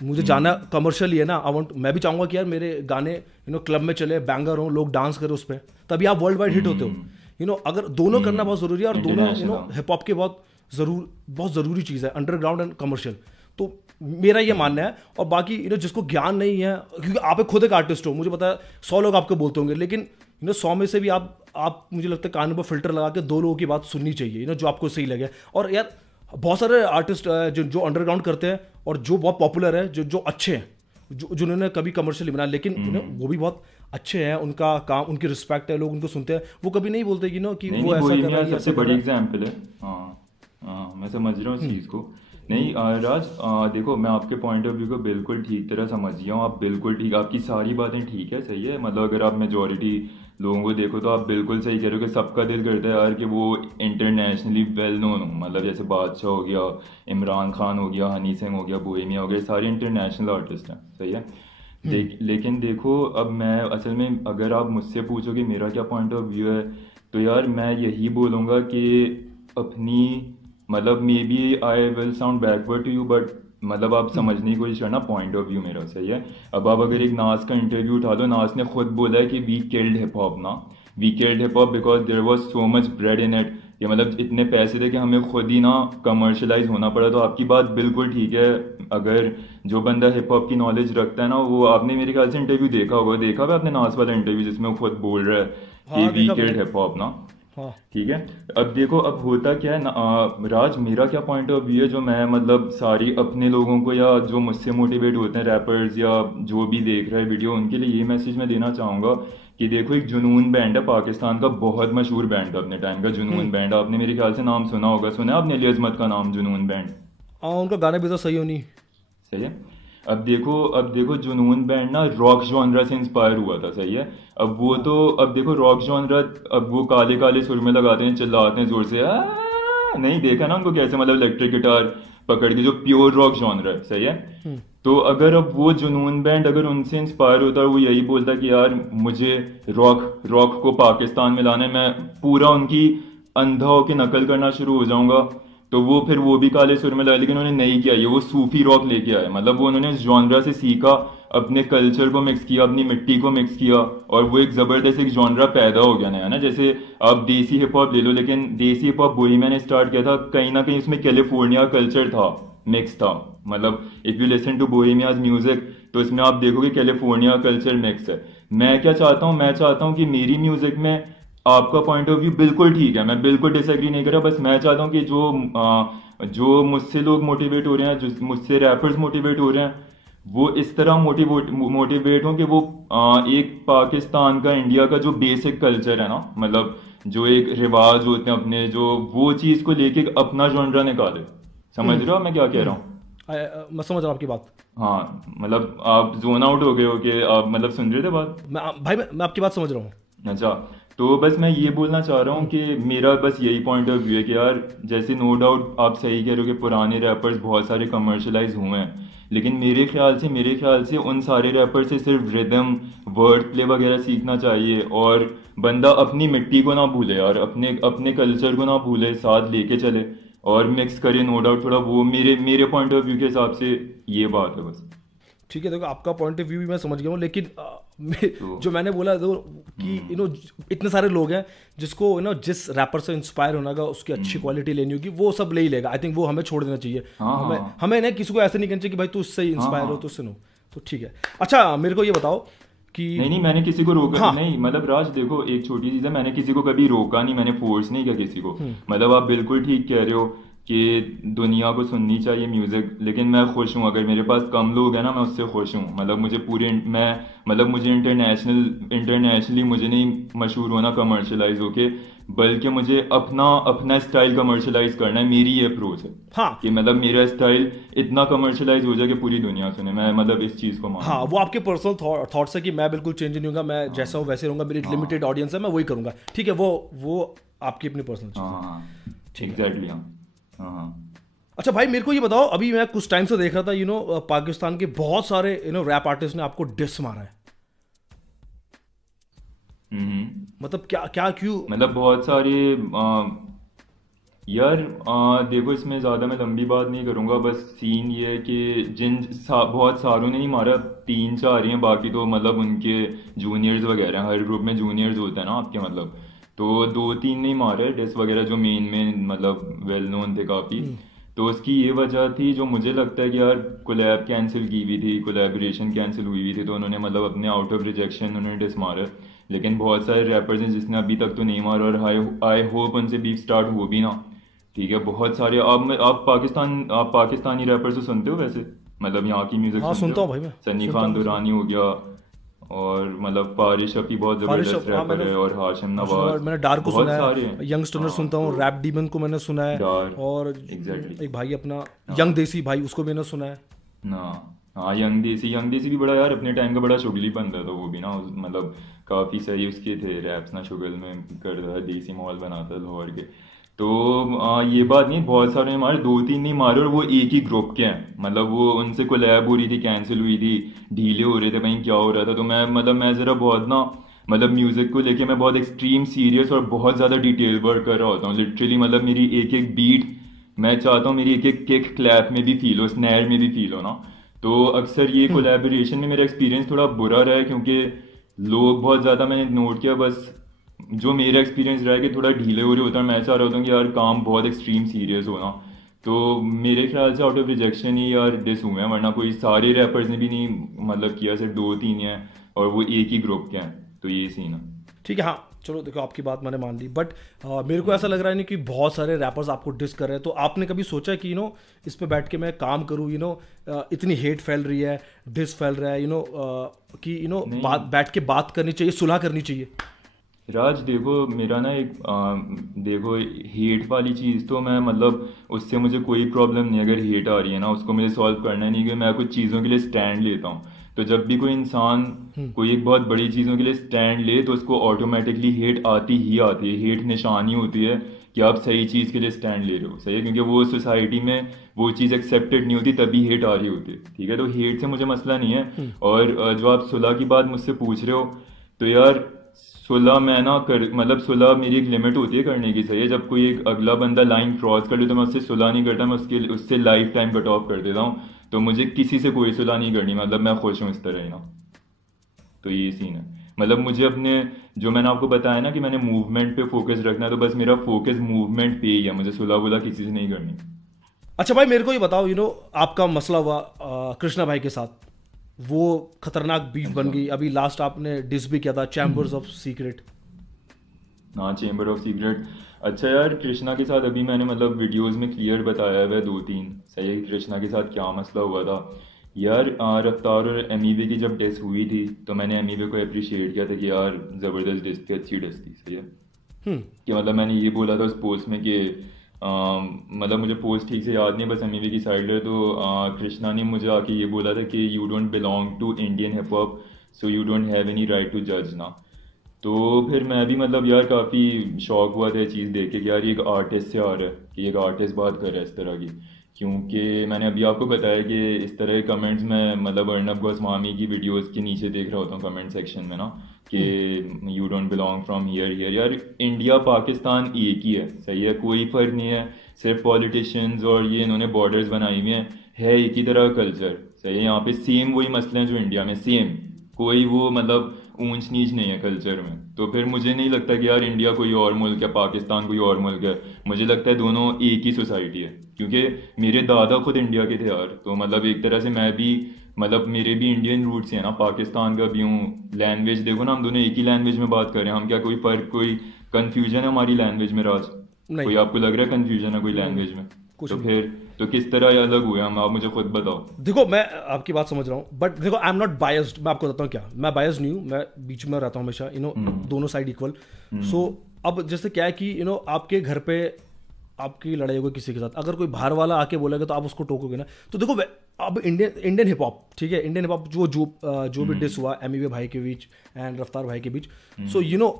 मुझे जाना कमर्शियल ही है ना। आई वांट, मैं भी चाहूंगा कि यार मेरे गाने क्लब में चले, बैंगर हो, लोग डांस करें उस पर, तभी आप वर्ल्ड वाइड हिट होते हो। अगर दोनों करना बहुत जरूरी है, और दोनों हिप हॉप के बहुत ज़रूरी चीज़ है, अंडरग्राउंड एंड कमर्शियल। तो मेरा ये मानना है। और बाकी जिसको ज्ञान नहीं है, क्योंकि आप खुद एक आर्टिस्ट हो, मुझे पता है 100 लोग आपको बोलते होंगे, लेकिन 100 में से भी आप मुझे लगता है कान पर फिल्टर लगा के 2 लोगों की बात सुननी चाहिए, जो आपको सही लगे। और यार बहुत सारे आर्टिस्ट जो अंडरग्राउंड करते हैं और जो बहुत पॉपुलर है, जो अच्छे हैं, जिन्होंने कभी कमर्शियल बनाया, लेकिन वो भी बहुत अच्छे हैं, उनका काम, उनकी रिस्पेक्ट है, लोग उनको सुनते हैं, वो कभी नहीं बोलते कि वो ऐसा कर रहा है। सबसे बड़ी एग्जाम्पल है, हाँ मैं समझ रहा हूँ इस चीज़ को। नहीं राज, देखो मैं आपके पॉइंट ऑफ व्यू को बिल्कुल ठीक तरह समझ गया हूँ। आप बिल्कुल ठीक, आपकी सारी बातें ठीक है, सही है। मतलब अगर आप मेजोरिटी लोगों को देखो तो आप बिल्कुल सही कह रहे हो कि सबका दिल करता है यार कि वो इंटरनेशनली वेल नोन हो। मतलब जैसे बादशाह हो गया, इमरान खान हो गया, हनी सिंह हो गया, बोहेमिया हो गया, सारे इंटरनेशनल आर्टिस्ट हैं, सही है। लेकिन देखो अब मैं असल में, अगर आप मुझसे पूछो कि मेरा क्या पॉइंट ऑफ व्यू है, तो यार मैं यही बोलूँगा कि अपनी, मतलब maybe I will sound backward to you, but मतलब आप समझने की कोशिश करना पॉइंट ऑफ व्यू मेरा, सही है। अब आप अगर एक नाज का इंटरव्यू उठा लो, नाज ने खुद बोला है कि वी किल्ड हिप हॉप ना, we killed hip hop because there was so much bread in it. ये मतलब इतने पैसे थे कि हमें खुद ही ना कमर्शलाइज होना पड़ा। तो आपकी बात बिल्कुल ठीक है। अगर जो बंदा हिप हॉप की नॉलेज रखता है ना, वो, आपने मेरे ख्याल से इंटरव्यू देखा होगा, देखा हुआ आपने नाज वाला इंटरव्यू जिसमें वो खुद बोल रहा है कि वी किल्ड हिप हॉप ना, ठीक है। अब देखो अब होता क्या है ना, राज, मेरा क्या पॉइंट ऑफ व्यू है, जो मैं मतलब सारी अपने लोगों को, या जो मुझसे मोटिवेट होते हैं रैपर्स या जो भी देख रहे हैं वीडियो, उनके लिए ये मैसेज मैं देना चाहूँगा कि देखो एक जुनून बैंड है, पाकिस्तान का बहुत मशहूर बैंड था अपने टाइम का, जुनून बैंड। आपने मेरे ख्याल से नाम सुना होगा, सुना आपने अली अजमत का नाम, जुनून बैंड? हाँ, उनका गाना भी तो सही हो नहीं, सही है। अब देखो जुनून बैंड ना रॉक जॉनरा से इंस्पायर हुआ था, सही है। अब वो तो, अब देखो रॉक जॉनरा, अब वो काले काले सुर में लगाते हैं, चिल्लाते हैं जोर से, नहीं देखा ना उनको कैसे, मतलब इलेक्ट्रिक गिटार पकड़ के, जो प्योर रॉक जॉनरा है, सही है। तो अगर अब वो जुनून बैंड अगर उनसे इंस्पायर होता, वो यही बोलता कि यार मुझे रॉक को पाकिस्तान में लाना है, मैं पूरा उनकी अंधा होकर नकल करना शुरू हो जाऊंगा, तो वो फिर वो भी काले सुर में लाए। लेकिन उन्होंने नहीं किया, ये वो सूफी रॉक लेके आए। मतलब वो उन्होंने इस जॉनरा से सीखा, अपने कल्चर को मिक्स किया, अपनी मिट्टी को मिक्स किया, और वो एक जबरदस्त एक जॉनरा पैदा हो गया नया ना। जैसे आप देसी हिप हॉप ले लो, लेकिन देसी हिप हॉप वही मैंने स्टार्ट किया था, कहीं ना कहीं उसमें कैलिफोर्निया कल्चर था, मिक्स था। मतलब if you listen to Bohemia's music तो इसमें आप देखोगे कैलिफोर्निया कल्चर मिक्स है। मैं क्या चाहता हूँ, मैं चाहता हूँ कि मेरी म्यूजिक में आपका पॉइंट ऑफ व्यू बिल्कुल ठीक है, मैं बिल्कुल डिसएग्री नहीं कर रहा, बस मैं चाहता हूँ कि जो मुझसे लोग मोटिवेट हो रहे हैं, जो मुझसे रैपर्स मोटिवेट हो रहे हैं, वो इस तरह मोटिवेट हो कि वो एक पाकिस्तान का, इंडिया का जो बेसिक कल्चर है ना, मतलब जो एक रिवाज होते हैं अपने, जो वो चीज को लेके अपना जॉनरा निकाले। समझ रहे हो मैं क्या कह रहा हूँ? मैं समझ रहा हूँ आपकी बात। हाँ, मतलब आप जोन आउट हो गए हो कि आप मतलब सुन रहे थे बात? मैं आपकी बात समझ रहा हूँ। अच्छा, तो बस मैं ये बोलना चाह रहा हूँ कि मेरा बस यही पॉइंट ऑफ व्यू है कि यार, जैसे नो डाउट आप सही कह रहे हो कि पुराने रैपर्स बहुत सारे कमर्शलाइज हुए हैं, लेकिन मेरे ख्याल से उन सारे रैपर से सिर्फ रिदम, वर्ड प्ले वगैरह सीखना चाहिए, और बंदा अपनी मिट्टी को ना भूले यार, अपने अपने कल्चर को ना भूले, साथ लेके चले और मिक्स करे। नो डाउट थोड़ा वो मेरे पॉइंट ऑफ व्यू के हिसाब से ये बात है बस। ठीक है, देखो आपका पॉइंट ऑफ व्यू भी मैं समझ गया हूँ, लेकिन तो जो मैंने बोला देखो कि इतने सारे लोग हैं जिसको जिस रैपर से इंस्पायर होना का, उसकी अच्छी क्वालिटी लेनी होगी, वो सब ले ही लेगा। आई थिंक वो हमें छोड़ देना चाहिए। हमें नहीं किसी को ऐसे नहीं कहना चाहिए कि भाई तू उससे इंस्पायर हो तो उससे नो। तो ठीक है। अच्छा मेरे को ये बताओ कि नहीं, मैंने किसी को रोका नहीं, मतलब राज देखो एक छोटी चीज है, मैंने किसी को कभी रोका नहीं, मैंने फोर्स नहीं किया किसी को। मतलब आप बिल्कुल ठीक कह रहे हो कि दुनिया को सुननी चाहिए म्यूजिक, लेकिन मैं खुश हूँ अगर मेरे पास कम लोग हैं ना, मैं उससे खुश हूँ। मतलब मुझे इंटरनेशनली मुझे नहीं मशहूर होना कमर्शलाइज होके, बल्कि मुझे अपना स्टाइल कमर्शलाइज करना है। मेरी ये अप्रोच है। हाँ, कि मतलब मेरा स्टाइल इतना कमर्शलाइज हो जाए कि पूरी दुनिया सुने। मैं मतलब इस चीज को मानता हूं। हाँ, वो आपके पर्सनल थॉट्स है कि मैं बिल्कुल चेंज नहीं होऊंगा, मैं जैसा हूँ वैसे रहूंगा, मेरी लिमिटेड ऑडियंस है, मैं वही करूंगा। ठीक है, वो आपकी अपनी पर्सनल चीज है। हाँ, एग्जैक्टली। हाँ। अच्छा भाई मेरे को ये बताओ, अभी मैं कुछ टाइम से देख रहा था पाकिस्तान के बहुत सारे रैप आर्टिस्ट ने आपको डिस मारा है। मतलब क्या क्यों? मतलब बहुत सारे यार देखो, इसमें ज़्यादा मैं लंबी बात नहीं करूँगा, बस सीन ये है कि बहुत सारों ने नहीं मारा, 3-4 ही हैं, बाकी तो मतलब उनके जूनियर्स वगैरह, हर ग्रुप में जूनियर्स होते हैं ना आपके, मतलब तो 2-3 नहीं मारे डिस वगैरह, जो मेन मतलब वेल नोन थे काफ़ी। तो उसकी ये वजह थी, जो मुझे लगता है कि यार कोलैब कैंसिल की हुई थी, कोलैबोरेशन कैंसिल हुई थी, तो उन्होंने मतलब अपने आउट ऑफ रिजेक्शन उन्होंने डिस मारा। लेकिन बहुत सारे रैपर्स हैं जिसने अभी तक तो नहीं मारा, और आई होप उनसे बीफ स्टार्ट हो भी ना। ठीक है, बहुत सारे आप पाकिस्तानी रैपर से सुनते हो वैसे? मतलब यहाँ की म्यूजिक सुनता हूँ भाई मैं। सन्नी खान दुरानी हो गया, और मतलब पारिश अफी बहुत जबरदस्त रैपर है, और हाशिम नवाज, मैंने डार्क को सुना है, यंगस्टर सुनता हूँ, रैप डीमन को मैंने सुना है, और एक भाई अपना यंग देसी भाई, उसको मैंने सुना है ना। हाँ, यंग देसी भी बड़ा यार अपने टाइम का बड़ा शुगली बंदा था वो भी ना, मतलब काफ़ी सही उसके थे रैप्स ना, शुगल में करता था, देसी माहौल बनाता था लाहौर के। तो ये बात नहीं, बहुत सारे मारे, 2-3 नहीं मारे, और वो एक ही ग्रुप के हैं, मतलब वो उनसे कोलैब हो रही थी, कैंसिल हुई थी, ढीले हो रहे थे, कहीं क्या हो रहा था। तो मैं ज़रा बहुत ना, मतलब म्यूज़िक को लेके मैं बहुत एक्सट्रीम सीरियस और बहुत ज़्यादा डिटेल वर्क कर रहा होता हूँ लिटरली। मतलब मेरी एक एक बीट मैं चाहता हूँ मेरी एक एक किक क्लैप में भी फील हो, स्नैर में भी फील हो ना। तो अक्सर ये कोलैबोरेशन में मेरा एक्सपीरियंस थोड़ा बुरा रहा है, क्योंकि लोग बहुत ज़्यादा, मैंने नोट किया, बस जो मेरा एक्सपीरियंस रहा है कि थोड़ा ढीले हो रहे होता है। मैं चाह रहा होता हूँ कि यार काम बहुत एक्सट्रीम सीरियस हो ना, तो मेरे ख्याल से आउट ऑफ रिजेक्शन ही यार डिस हुए हैं, वरना कोई सारे रैपर्स ने भी नहीं मतलब किया, सिर्फ 2-3 हैं, और वो एक ही ग्रुप के हैं। तो ये सीन है। ठीक है। हाँ चलो, देखो आपकी बात मैंने मान ली, बट मेरे को ऐसा लग रहा है नहीं कि बहुत सारे रैपर्स आपको डिस कर रहे हैं, तो आपने कभी सोचा कि इस पे बैठ के मैं काम करूँ, इतनी हेट फैल रही है, डिस फैल रहा है, कि बैठ के बात करनी चाहिए, सुलह करनी चाहिए? राज देखो, मेरा ना एक देखो, हेट वाली चीज़ तो मैं मतलब उससे मुझे कोई प्रॉब्लम नहीं, अगर हेट आ रही है ना उसको मुझे सॉल्व करना नहीं, क्योंकि मैं कुछ चीज़ों के लिए स्टैंड लेता हूँ। तो जब भी कोई इंसान कोई एक बहुत बड़ी चीज़ों के लिए स्टैंड ले, तो उसको ऑटोमेटिकली हेट आती ही आती है। हेट निशानी होती है कि आप सही चीज़ के लिए स्टैंड ले रहे हो, सही है, क्योंकि वो सोसाइटी में वो चीज़ एक्सेप्टेड नहीं होती, तभी हेट आ रही होती है। ठीक है, तो हेट से मुझे मसला नहीं है। और जो आप सुलह की बात मुझसे पूछ रहे हो, तो यार सुलह मैं ना कर मतलब सुलह मेरी एक लिमिट होती है करने की, सही है। जब कोई एक अगला बंदा लाइन क्रॉस कर ले तो मैं उससे सुलह नहीं करता, मैं उससे लाइफ टाइम कट ऑफ कर देता हूँ। तो मुझे किसी से कोई सुलह नहीं करनी, मतलब मैं खुश हूँ इस तरह ही ना। तो ये सीन है। मतलब मुझे अपने, जो मैंने आपको बताया ना कि मैंने मूवमेंट पे फोकस रखना है, तो बस मेरा फोकस मूवमेंट पे ही है, मुझे सुलह बुला किसी से नहीं करनी। अच्छा भाई मेरे को ये बताओ, आपका मसला हुआ कृष्णा भाई के साथ, वो खतरनाक बीफ बन अच्छा। गई। अभी लास्ट आपने डिस भी किया था, चैम्बर्स ऑफ सीक्रेट। हाँ, चेम्बर ऑफ सीक्रेट। अच्छा यार, कृष्णा के साथ अभी मैंने मतलब वीडियोस में क्लियर बताया हुआ है दो तीन, सही है, कि कृष्णा के साथ क्या मसला हुआ था। यार रफ्तार और एमीवे की जब डिस हुई थी तो मैंने एमीवे को अप्रिशिएट किया था कि यार ज़बरदस्त डिस थी, अच्छी डिस थी, सही है। कि मतलब मैंने ये बोला था उस पोस्ट में कि मतलब मुझे पोस्ट ठीक से याद नहीं, बस एमीवे की साइड है। तो कृष्णा ने मुझे आके ये बोला था कि you don't belong to Indian hip hop, so you don't have any right to जज ना। तो फिर मैं भी मतलब यार काफ़ी शौक हुआ था ये चीज़ देख के कि यार ये एक आर्टिस्ट से आ रहा है, कि एक आर्टिस्ट बात कर रहा है इस तरह की। क्योंकि मैंने अभी आपको बताया कि इस तरह के कमेंट्स में मतलब अर्नब गोस्वामी की वीडियोस के नीचे देख रहा होता हूँ कमेंट सेक्शन में ना, कि you don't belong from here here. यार इंडिया पाकिस्तान एक ही है, सही है, कोई फ़र्क नहीं है। सिर्फ पॉलिटिशियंस और ये इन्होंने बॉर्डर्स बनाई हुई हैं, है एक ही तरह का कल्चर, सही है। यहाँ पे सेम वही मसले हैं जो इंडिया में, सेम, कोई वो मतलब ऊंच नीच नहीं है कल्चर में। तो फिर मुझे नहीं लगता कि यार इंडिया कोई और मुल्क है, पाकिस्तान कोई और मुल्क है। मुझे लगता है दोनों एक ही सोसाइटी है, क्योंकि मेरे दादा खुद इंडिया के थे यार। तो मतलब एक तरह से मैं भी, मतलब मेरे भी इंडियन रूट्स हैं ना, पाकिस्तान का भी हूँ। लैंग्वेज देखो ना, हम दोनों एक ही लैंग्वेज में बात कर रहे हैं, हम क्या कोई फर्क, कोई कंफ्यूजन है हमारी लैंग्वेज में राज? नहीं कोई आपको लग रहा है कंफ्यूजन है कोई नहीं लैंग्वेज में? कुछ तो नहीं। फिर तो किस तरह ये अलग हुए हम, आप मुझे खुद बताओ। देखो मैं आपकी बात समझ रहा हूँ, बट देखो आई एम नॉट बायस्ड। मैं आपको बताता हूँ क्या, मैं बायस्ड नहीं हूँ, मैं बीच में रहता हूँ हमेशा, दोनों साइड इक्वल। सो अब जैसे क्या है कि आपके घर पे आपकी लड़ाई होगी किसी के साथ, अगर कोई बाहर वाला आके बोलेगा तो आप उसको टोकोगे ना। तो देखो अब इंडियन हिप हॉप, ठीक है, इंडियन हिप हॉप जो भी डिस हुआ एमिवे भाई के बीच एंड रफ्तार भाई के बीच, सो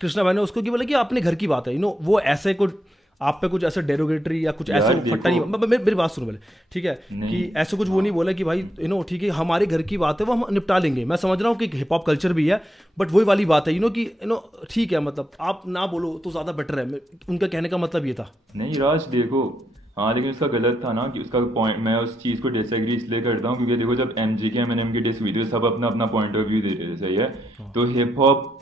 कृष्णा भाई ने उसको कि बोला कि अपने घर की बात है, वो ऐसे कुछ आप पे कुछ ऐसे डेरोगेटरी या कुछ ऐसा यार फट्टा नहीं, देखो, मेरी बात सुनो पहले, ठीक है, कि ऐसे कुछ वो नहीं बोला कि भाई ठीक है हमारे घर की बात है वो हम निपटा लेंगे। मैं समझ रहा हूँ कि हिप हॉप कल्चर भी है, बट वही वाली बात है कि ठीक है, मतलब आप ना बोलो तो ज़्यादा बेटर है। उनका कहने का मतलब ये था। नहीं राज देखो, हाँ लेकिन उसका गलत था ना, कि उसका पॉइंट, मैं उस चीज़ को डिसएग्री इसलिए करता हूँ क्योंकि देखो जब एमजी के एमएनएम की डिस हुई थी सब अपना अपना पॉइंट ऑफ व्यू दे रहे थे, सही है। तो हिप हॉप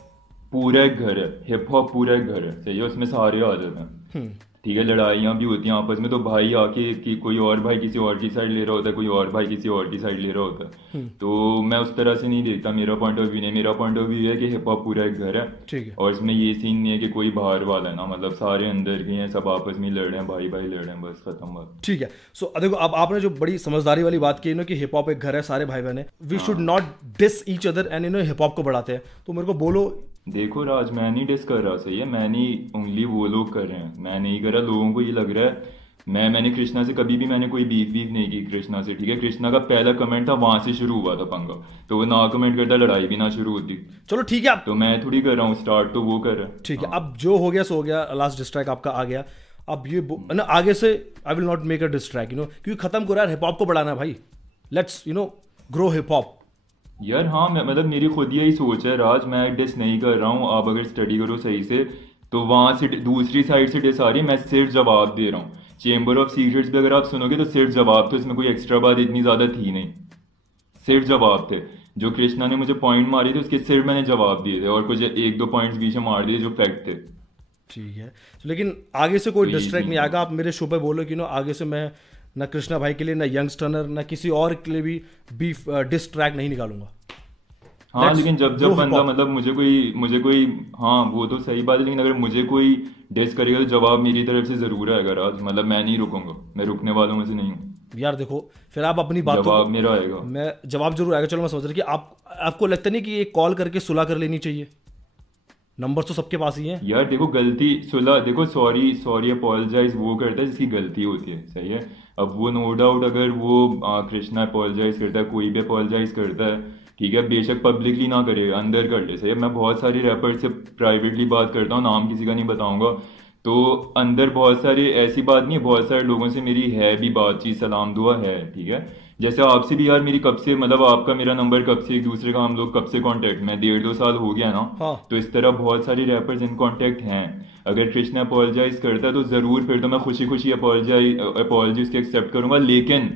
पूरा एक घर है, हिप हॉप पूरा एक घर है, सही है, उसमें सारे आ जाते हैं, ठीक है। लड़ाइयाँ भी होती हैं आपस में, तो भाई आके कि कोई और भाई किसी और की साइड ले रहा होता है, कोई और भाई किसी और की साइड ले रहा होता है। तो मैं उस तरह से नहीं देखता, मेरा पॉइंट ऑफ व्यू नहीं, मेरा पॉइंट ऑफ व्यू है कि हिप हॉप पूरा एक घर है। ठीक है। और इसमें ये सीन नहीं है कि कोई बाहर वाला है ना, मतलब सारे अंदर के हैं, सब आपस में लड़ रहे हैं, भाई भाई लड़ रहे हैं, बस खत्म बात। ठीक है। सो देखो अब आपने जो बड़ी समझदारी वाली बात की कि हिप हॉप एक घर है, सारे भाई बहन है, we should not diss each other and hip hop को बढ़ाते हैं। तो मेरे को बोलो। देखो राज, मैं नहीं डिस कर रहा, सही है, मैं नहीं, उंगली वो लोग कर रहे हैं, मैं नहीं कर रहा, लोगों को ये लग रहा है। मैंने कृष्णा से कभी भी मैंने कोई बीफ बीफ नहीं की कृष्णा से, ठीक है। कृष्णा का पहला कमेंट था, वहां से शुरू हुआ था पंगा, तो वो ना कमेंट करता लड़ाई भी ना शुरू होती। चलो ठीक है, तो मैं थोड़ी कर रहा हूँ स्टार्ट, तो वो कर रहा है। ठीक है, अब जो हो गया सो हो गया, लास्ट डिस्ट्रैक्ट आपका आ गया। अब ये ना आगे से I will not make a distract, क्योंकि खत्म करो यार, हिप हॉप को बढ़ाना है भाई, लेट्स ग्रो हिप हॉप। यार हाँ, मैं मतलब मेरी खुद यही सोच है राज, मैं डिस नहीं कर रहा हूँ। आप अगर स्टडी करो सही से तो वहां से दूसरी साइड से डिस आ रही है, मैं सिर्फ जवाब दे रहा हूँ। चेम्बर ऑफ सीक्रेट्स भी अगर आप सुनोगे तो सिर्फ जवाब, तो इसमें कोई एक्स्ट्रा बात इतनी ज्यादा थी नहीं, सिर्फ जवाब थे। जो कृष्णा ने मुझे पॉइंट मारी थी उसके सिर्फ मैंने जवाब दिए थे, और कुछ एक दो पॉइंट्स बीच में मार दिए जो फैक्ट थे। ठीक है, लेकिन आगे से कोई तो ये डिस्ट्रैक्ट नहीं आएगा। आप मेरे शो पे बोलो कि आगे से मैं ना कृष्णा भाई के लिए, ना यंगस्टर्नर, ना किसी और के लिए भी बीफ डिस्ट्रैक्ट नहीं निकालूंगा। हाँ लेकिन जब ग्रो जब हिप बंदा हॉप। मतलब मुझे कोई, हाँ वो तो सही बात है, लेकिन अगर मुझे कोई डिस करेगा तो जवाब मेरी तरफ से जरूर आएगा राज, मतलब मैं नहीं रुकूंगा, मैं रुकने वालों में से नहीं हूँ। यार देखो फिर आप अपनी बातों जवाब मेरा आएगा। मैं जवाब जरूर आएगा। चलो मैं समझ रहा कि आपको लगता नहीं कि ये कॉल करके सुलह कर लेनी चाहिए? नंबर तो सबके पास ही है यार देखो गलती सुलह, देखो सॉरी सॉरी अपोलोजाइज वो करता है जिसकी गलती होती है, सही है। अब वो नो डाउट अगर वो कृष्णा अपोलोजाइज करता है, कोई भी अपोलोजाइज करता है, ठीक है, बेशक पब्लिकली ना करे, अंदर कर ले, सही है। मैं बहुत सारे रैपर से प्राइवेटली बात करता हूँ, नाम किसी का नहीं बताऊंगा, तो अंदर बहुत सारे, ऐसी बात नहीं है, बहुत सारे लोगों से मेरी है भी बातचीत, सलाम दुआ है, ठीक है। जैसे आपसे भी यार मेरी कब से मतलब आपका मेरा नंबर कब से एक दूसरे का हम लोग कब से कांटेक्ट में 1.5-2 साल हो गया ना। हाँ। तो इस तरह बहुत सारे रैपर्स इन कांटेक्ट हैं। अगर कृष्ण अपोलोजाइज करता है तो जरूर फिर तो मैं खुशी खुशी अपॉलजी उसकी एक्सेप्ट करूंगा, लेकिन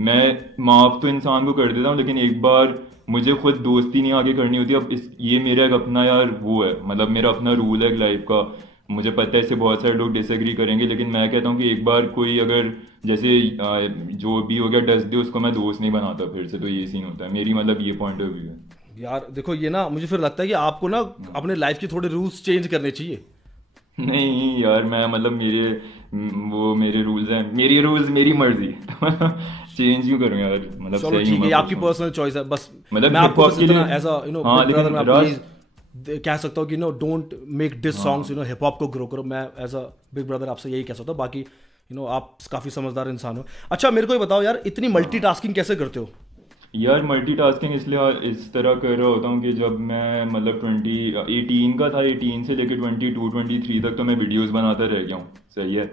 मैं माफ तो इंसान को कर देता हूँ, लेकिन एक बार मुझे खुद दोस्ती नहीं आगे करनी होती। अब ये मेरा एक अपना यार वो है, मतलब मेरा अपना रूल है लाइफ का। मुझे पता है इससे बहुत सारे लोग डिसएग्री करेंगे, लेकिन मैं कहता हूँ कि एक बार कोई अगर जैसे जो भी हो गया डस दे उसको मैं दोस्त नहीं बनाता फिर से। तो ये सीन होता है मेरी, मतलब ये पॉइंट ऑफ व्यू है। यार देखो ये ना मुझे फिर लगता है कि आपको ना अपने लाइफ के थोड़े रूल्स चेंज करने चाहिए। नहीं यार मैं मतलब वो मेरे रूल्स हैं, मेरी रूल्स मेरी मर्जी चेंज क्यों करूँ यार, मतलब चलो सही ठीक हूँ है, मैं ये आपकी खुश हूँ। पर्सनल चॉइस है बस। मतलब मैं हिप आपको हॉप बस के इतना लिए एज अ हाँ, बिग ब्रदर लेकिन मैं राज प्लीज कह सकता हूँ कि don't make this songs hip hop को ग्रो करो। मैं एज अ बिग ब्रदर आपसे यही कह सकता हूँ। बाकी आप काफी समझदार इंसान हो। अच्छा मेरे को ये बताओ यार, इतनी मल्टीटास्किंग कैसे करते हो? यार मल्टीटास्किंग इसलिए इस तरह कर रहा होता हूँ कि जब मैं मतलब 18 का था, 18 से लेकर 22-23 तक तो मैं वीडियोस बनाता रह गया हूँ, सही है।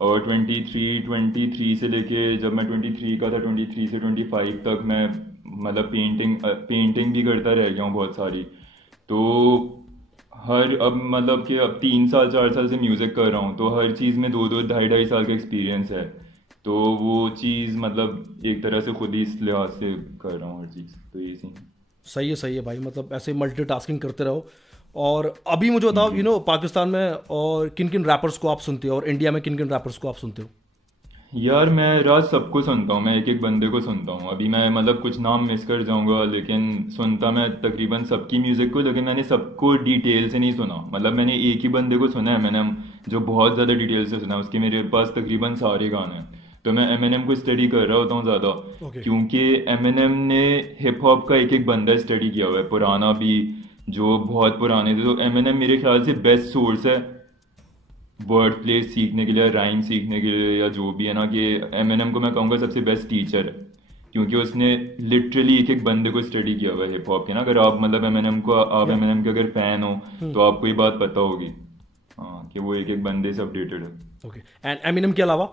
और 23 से लेके जब मैं 23 का था, 23 से 25 तक मैं मतलब पेंटिंग भी करता रह गया हूँ बहुत सारी। तो हर अब मतलब कि अब 3 साल 4 साल से म्यूज़िक कर रहा हूँ, तो हर चीज़ में 2-2 ढाई-ढाई साल का एक्सपीरियंस है। तो वो चीज़ मतलब एक तरह से खुद ही इस लिहाज से कर रहा हूँ हर चीज़, तो ये सीन। सही है भाई, मतलब ऐसे मल्टीटास्किंग करते रहो। और अभी मुझे बताओ पाकिस्तान में और किन किन रैपर्स को आप सुनते हो, और इंडिया में किन किन रैपर्स को आप सुनते हो? यार मैं राज सबको सुनता हूँ, मैं एक एक बंदे को सुनता हूँ। अभी मैं मतलब कुछ नाम मिस कर जाऊंगा, लेकिन सुनता मैं तकरीबन सबकी म्यूज़िक को, लेकिन मैंने सबको डिटेल से नहीं सुना। मतलब मैंने एक ही बंदे को सुना है, मैंने जो बहुत ज़्यादा डिटेल से सुना है, उसके मेरे पास तकरीबन सारे गाने हैं। तो मैं एमिनेम को स्टडी कर रहा होता हूँ ज़्यादा, क्योंकि एमिनेम ने हिप हॉप का एक एक बंदा स्टडी किया हुआ है, पुराना भी जो बहुत पुराने थे। तो एमिनेम मेरे ख्याल से बेस्ट सोर्स है वर्ड प्लेस सीखने के लिए, राइम सीखने के लिए, या जो भी है ना। कि एमिनेम को मैं कहूँगा सबसे बेस्ट टीचर है, क्योंकि उसने लिटरली एक एक बंदे को स्टडी किया हुआ है हिप हॉप के ना। अगर आप मतलब आप एमिनेम के अगर फैन हो तो आपको ये बात पता होगी, हाँ, कि वो एक एक बंदे से अपडेटेड है। ओके, एंड एमिनेम के अलावा?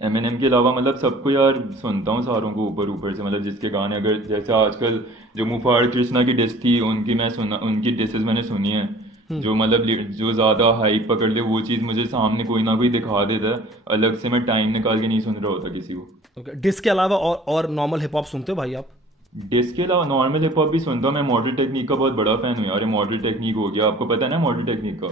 एमिनेम के अलावा मतलब सबको यार सुनता हूँ, सारों को ऊपर ऊपर से। मतलब जिसके गाने अगर जैसे आजकल जो मुफाड़ कृष्णा की डिस थी उनकी डिसेस मैंने सुनी है। जो मतलब जो ज़्यादा हाइप पकड़ ले वो चीज़ मुझे सामने कोई ना कोई दिखा देता है, अलग से मैं टाइम निकाल के नहीं सुन रहा होता किसी को। ओके, डिस के अलावा और नॉर्मल हिप हॉप सुनते हो भाई आप? डिस के अलावा नॉर्मल हिप हॉप भी सुनता हूँ मैं। मॉडर्न टेक्निक का बहुत बड़ा फैन हूँ यार। मॉडर्न टेक्निक हो गया, आपको पता है ना मॉडर्न टेक्निक का,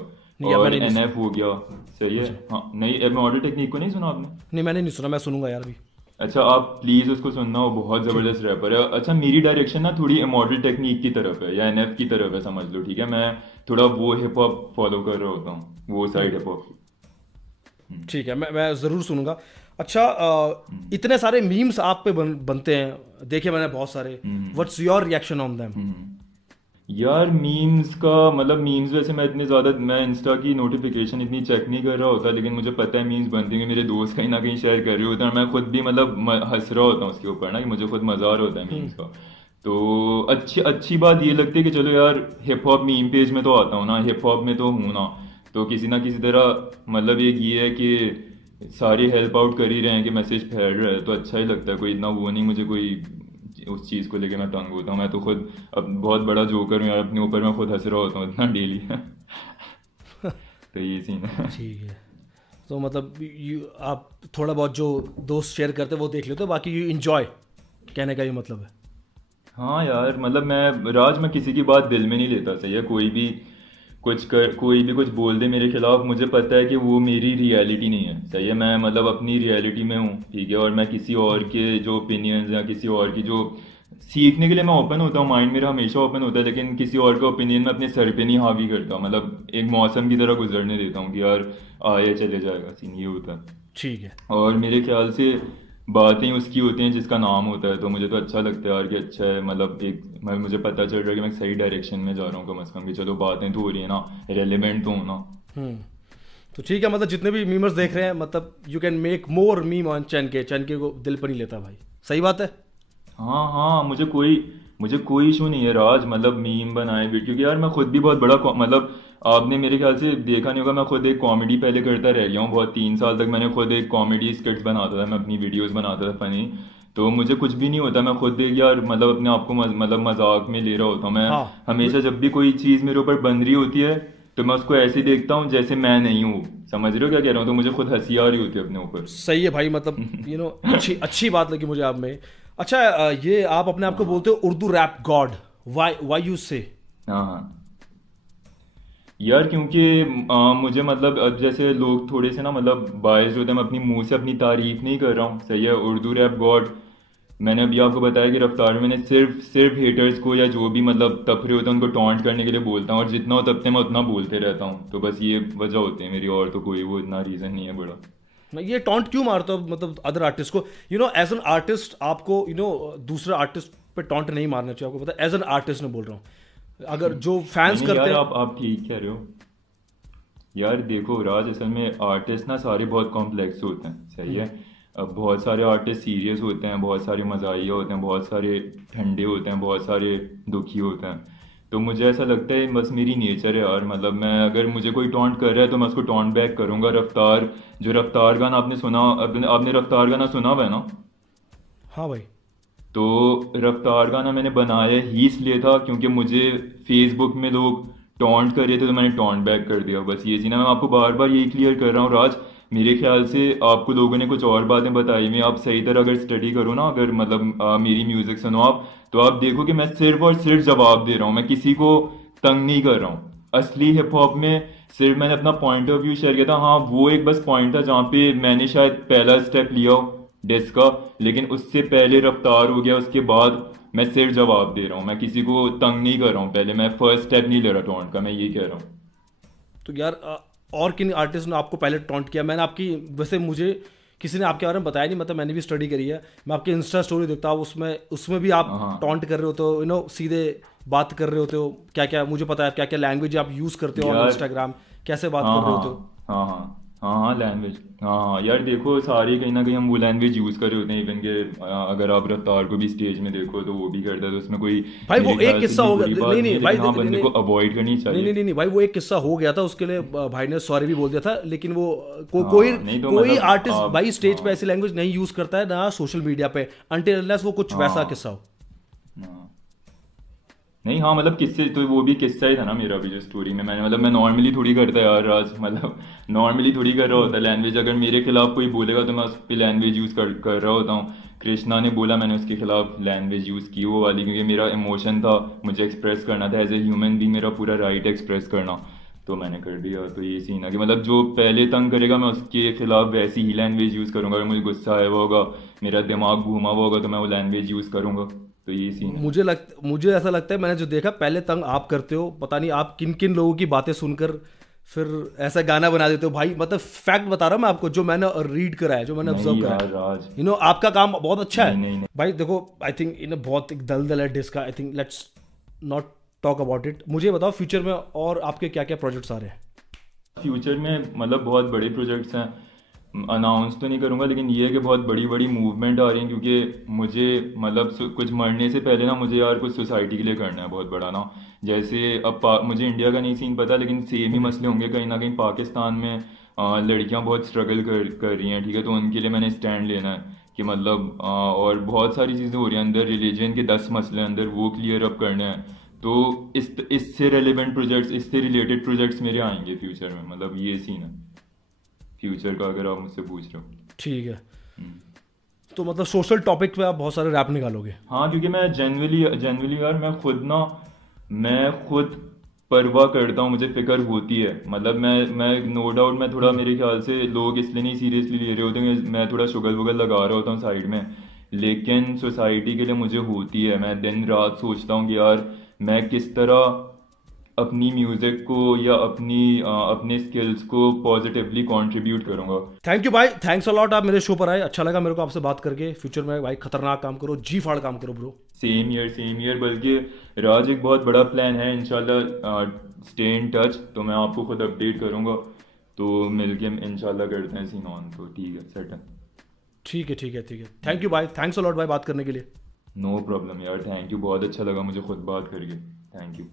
और एनएफ हो गया, सही है। हाँ, नहीं मॉडर्न टेक्निक को नहीं सुना आपने? नहीं मैंने नहीं सुना, मैं सुनूंगा यार अभी। अच्छा आप प्लीज उसको सुनना, वो बहुत जबरदस्त रैपर है। अच्छा मेरी डायरेक्शन ना थोड़ी मॉडर्न टेक्निक की तरफ है, या एनएफ की तरफ है समझ लो, ठीक है। मैं थोड़ा वो हिप हॉप फॉलो कर रहा होता हूँ, वो साइड हिप हॉप की। ठीक है, मैं ज़रूर सुनूंगा। अच्छा इतने सारे मीम्स आप पे बनते हैं, देखे मैंने बहुत सारे। What's your reaction on them? यार मीम्स का मतलब मीम्स वैसे मैं इतने ज़्यादा मैं इंस्टा की नोटिफिकेशन इतनी चेक नहीं कर रहा होता, लेकिन मुझे पता है मीम्स बनती हैं, मेरे दोस्त कहीं ना कहीं शेयर कर रहे होते हैं, और मैं खुद भी मतलब हंस रहा होता हूँ उसके ऊपर ना, कि मुझे खुद मज़ा आ रहा होता है मीम्स का। तो अच्छी बात ये लगती है कि चलो यार हिप हॉप मीम पेज में तो आता हूँ ना, हिप हॉप में तो हूँ ना किसी तरह मतलब एक ये है कि सारे हेल्प आउट कर ही रहे हैं, कि मैसेज फैल रहा है, तो अच्छा ही लगता है। कोई इतना वो नहीं मुझे कोई उस चीज़ को लेके मैं तंग होता हूँ। मैं तो खुद अब बहुत बड़ा जोकर हूँ यार, अपने ऊपर मैं खुद हंस रहा होता हूँ इतना डेली तो ये सीन है। ठीक है, तो मतलब आप थोड़ा बहुत जो दोस्त शेयर करते हैं वो देख लेते हो, बाकी यू इंजॉय, कहने का ये मतलब है। हाँ यार मतलब मैं किसी की बात दिल में नहीं लेता, सही है। कोई भी कुछ बोल दे मेरे खिलाफ, मुझे पता है कि वो मेरी रियलिटी नहीं है, सही है। मैं मतलब अपनी रियलिटी में हूँ, ठीक है। और मैं किसी और के जो ओपिनियंस या किसी और की जो सीखने के लिए मैं ओपन होता हूँ, माइंड मेरा हमेशा ओपन होता है, लेकिन किसी और का ओपिनियन मैं अपने सर पे नहीं हावी करता। मतलब एक मौसम की तरह गुजरने देता हूँ कि यार आया चले जाएगा, सीन ये होता है। ठीक है, और मेरे ख्याल से बातें उसकी होती हैं जिसका नाम होता है, तो मुझे तो अच्छा लगता है यार कि अच्छा है, मतलब मुझे पता चल रहा है कि मैं सही डायरेक्शन में जा रहा हूँ कम से कम, कि चलो बातें तो हो रही है ना, रेलेवेंट तो होना। तो ठीक है, मतलब जितने भी मीमर्स देख रहे हैं, मतलब you can make more meme on चैनके को दिल पर नहीं लेता भाई, सही बात है। हाँ मुझे कोई इशू नहीं है राज, मतलब मीम बनाए भी, क्योंकि यार मैं खुद भी बहुत बड़ा मतलब आपने मेरे ख्याल से देखा नहीं होगा, मैं खुद एक कॉमेडी पहले करता रह गया हूँ बहुत। 3 साल तक मैंने खुद एक कॉमेडी स्किट्स बनाता था, मैं अपनी वीडियोस बनाता था फनी। तो मुझे कुछ भी नहीं होता, मैं खुद देख यार मतलब अपने आप को मतलब मजाक में ले रहा होता हूँ मैं। हाँ हमेशा जब भी कोई चीज़ मेरे ऊपर बन रही होती है तो मैं उसको ऐसे देखता हूँ जैसे मैं नहीं हूँ। समझ रहे हो क्या कह रहा हूँ? तो मुझे खुद हंसी आ रही होती है अपने ऊपर। सही है भाई, मतलब अच्छी अच्छी बात लगी मुझे आप में। अच्छा ये आप अपने आप को बोलते हो Urdu rap god, why you say? हाँ हाँ यार, क्योंकि मुझे मतलब अब जैसे लोग थोड़े से ना मतलब बायस होते हैं, मैं अपनी मुंह से अपनी तारीफ नहीं कर रहा हूँ, सही है, उर्दू रैप गॉड। मैंने अभी आपको बताया कि रफ्तार में मैंने सिर्फ सिर्फ हेटर्स को या जो भी मतलब तफरे होते हैं उनको टॉन्ट करने के लिए बोलता हूँ, और जितना हो तबते मैं उतना बोलते रहता हूँ। तो बस ये वजह होती है मेरी, और तो कोई वो इतना रीज़न नहीं है बड़ा। ये टॉन्ट क्यों मारते हो मतलब अदर आर्टिस्ट को? एज एन आर्टिस्ट आपको दूसरे आर्टिस्ट पे टॉन्ट नहीं मारना चाहिए, आपको पता है, एज एन आर्टिस्ट मैं बोल रहा हूँ। अगर जो नहीं फैंस नहीं करते यार, हैं। आप ठीक कह रहे हो यार। देखो राज, असल में आर्टिस्ट ना सारे बहुत कॉम्प्लेक्स होते हैं, सही है। अब बहुत सारे आर्टिस्ट सीरियस होते हैं, बहुत सारे मज़ाहिया होते हैं, बहुत सारे ठंडे होते हैं, बहुत सारे दुखी होते हैं। तो मुझे ऐसा लगता है बस मेरी नेचर है यार, मतलब मैं अगर मुझे कोई टॉन्ट कर रहा है तो मैं उसको टॉन्ट बैक करूंगा। रफ्तार, जो रफ्तार गाना आपने सुना, आपने रफ्तार गाना सुना हुआ है ना? हाँ भाई। तो रफ्तार गाना मैंने बनाया ही इसलिए था क्योंकि मुझे फेसबुक में लोग टॉन्ट कर रहे थे तो मैंने टॉन्ट बैक कर दिया, बस ये चीज़ ना। मैं आपको बार बार यही क्लियर कर रहा हूँ राज, मेरे ख्याल से आपको लोगों ने कुछ और बातें बताई हुई, आप सही तरह अगर स्टडी करो ना, अगर मतलब मेरी म्यूजिक सुनो आप, तो आप देखो कि मैं सिर्फ और सिर्फ जवाब दे रहा हूँ, मैं किसी को तंग नहीं कर रहा हूँ। असली हिप हॉप में सिर्फ मैंने अपना पॉइंट ऑफ व्यू शेयर किया था। हाँ, वो एक बस पॉइंट था जहाँ पे मैंने शायद पहला स्टेप लिया हो डिस का, लेकिन उससे पहले रफ्तार हो गया, उसके बाद मैं सिर्फ जवाब दे रहा हूँ, मैं किसी को तंग नहीं कर रहा हूँ। पहले मैं फर्स्ट स्टेप नहीं ले रहा टॉन्ट का, मैं ये कह रहा हूँ। तो यार और किन आर्टिस्ट ने आपको पहले टॉन्ट किया? मैंने आपकी, वैसे मुझे किसी ने आपके बारे में बताया नहीं, मतलब मैंने भी स्टडी करी है, मैं आपकी इंस्टा स्टोरी देखता हूँ, उसमें उसमें भी आप हाँ टॉन्ट कर रहे होते हो, सीधे बात कर रहे होते हो, क्या क्या मुझे पता है क्या क्या लैंग्वेज आप यूज़ करते हो ऑन यार, इंस्टाग्राम, कैसे बात हाँ कर रहे हाँ होते हो। हाँ हाँ हाँ हाँ लैंग्वेज, हाँ हाँ यार देखो, सारे कहीं ना कहीं हम वो लैंग्वेज यूज़ कर रहे होते हैं। इवन के अगर आप रफ्तार को भी स्टेज में देखो तो वो भी करता है, तो उसमें कोई भाई वो मेरे एक ख्याल से किस्सा इतनी हो बुरी गया, बात नहीं नहीं नहीं है, भाई, लेकिन हाँ नहीं बंदे नहीं को अवॉइड करनी नहीं चाहिए। नहीं नहीं भाई, वो एक किस्सा हो गया था, उसके लिए भाई ने सॉरी भी बोल दिया था, लेकिन वो कोई हाँ नहीं तो कोई मतलब आर्टिस्ट आप, भाई स्टेज पे हाँ ऐसी लैंग्वेज नहीं यूज करता है ना सोशल मीडिया पे, अनटिल अनलेस वो कुछ वैसा हाँ किस्सा हो। हाँ नहीं, हाँ मतलब किस्से तो वो भी किस्सा ही था ना मेरा भी, जो स्टोरी में मैंने मतलब मैं नॉर्मली थोड़ी करता यार राज, मतलब नॉर्मली थोड़ी कर रहा होता लैंग्वेज। अगर मेरे खिलाफ कोई बोलेगा तो मैं उस पर लैंग्वेज यूज़ कर रहा होता हूँ। कृष्णा ने बोला, मैंने उसके खिलाफ लैंग्वेज यूज़ की वो वाली, क्योंकि मेरा इमोशन था, मुझे एक्सप्रेस करना था एज ए ह्यूमन बीइंग, मेरा पूरा राइट एक्सप्रेस करना, तो मैंने कर दिया। तो ये सीन है कि मतलब जो पहले तंग करेगा मैं उसके खिलाफ वैसी ही लैंग्वेज यूज़ करूंगा। अगर मुझे गुस्सा आया हुआ होगा, मेरा दिमाग घूमा हुआ होगा, तो मैं वो लैंग्वेज यूज़ करूंगा। तो ये सीन है। मुझे ऐसा लगता है, मैंने जो देखा पहले तंग आप करते हो, पता नहीं आप किन किन लोगों की बातें सुनकर फिर ऐसा गाना बना देते हो भाई, मतलब फैक्ट बता रहा हूँ मैं आपको, जो मैंने रीड करा है, जो मैंने ऑब्जर्व नहीं करा यार है। राज, आपका काम बहुत अच्छा नहीं है नहीं नहीं। भाई। देखो आई थिंक बहुत एक दलदल है डिस्क का, I think let's not talk about it. मुझे बताओ फ्यूचर में और आपके क्या क्या प्रोजेक्ट्स आ रहे हैं? फ्यूचर में मतलब बहुत बड़े प्रोजेक्ट्स हैं, अनाउंस तो नहीं करूँगा, लेकिन ये है कि बहुत बड़ी बड़ी मूवमेंट आ रही है, क्योंकि मुझे मतलब कुछ मरने से पहले ना मुझे यार कुछ सोसाइटी के लिए करना है बहुत बड़ा ना। जैसे अब मुझे इंडिया का नहीं सीन पता, लेकिन सेम ही मसले होंगे कहीं ना कहीं पाकिस्तान में। लड़कियां बहुत स्ट्रगल कर रही हैं, ठीक है, तो उनके लिए मैंने स्टैंड लेना है कि मतलब और बहुत सारी चीज़ें हो रही हैं अंदर, रिलीजन के 10 मसले अंदर, वो क्लियर अप करने हैं। तो इससे रेलिवेंट प्रोजेक्ट्स, इससे रिलेटेड प्रोजेक्ट्स मेरे आएंगे फ्यूचर में, मतलब ये सीन है फ्यूचर का, अगर आप मुझसे पूछ रहे हो। ठीक है, हम्म। तो मतलब सोशल टॉपिक पे आप बहुत सारे रैप निकालोगे? हाँ, क्योंकि मैं जनरली जनरली यार मैं खुद परवाह करता हूँ, मुझे फिक्र होती है, मतलब मैं नो डाउट मैं थोड़ा, मेरे ख्याल से लोग इसलिए नहीं सीरियसली ले रहे होते हैं कि मैं थोड़ा शुगर वुगर लगा रहा होता हूँ साइड में, लेकिन सोसाइटी के लिए मुझे होती है। मैं दिन रात सोचता हूँ कि यार मैं किस तरह अपनी म्यूजिक को या अपने स्किल्स को पॉजिटिवली कंट्रीब्यूट करूंगा। थैंक यू भाई, थैंक्स अ लॉट, आप मेरे शो पर आए, अच्छा लगा मेरे को आपसे बात करके। फ्यूचर में भाई खतरनाक काम करो, जी फाड़ काम करो ब्रो। सेम ईयर, बल्कि राज एक बहुत बड़ा प्लान है इंशाल्लाह, स्टे इन टच, तो मैं आपको खुद अपडेट करूंगा, तो मिलके इंशाल्लाह करते हैं सीन ऑन। तो ठीक है, सेट है। ठीक है ठीक है ठीक है, थैंक यू भाई, थैंक्स अ लॉट भाई बात करने के लिए। नो प्रॉब्लम यार, थैंक यू, बहुत अच्छा लगा मुझे खुद बात करके, थैंक यू।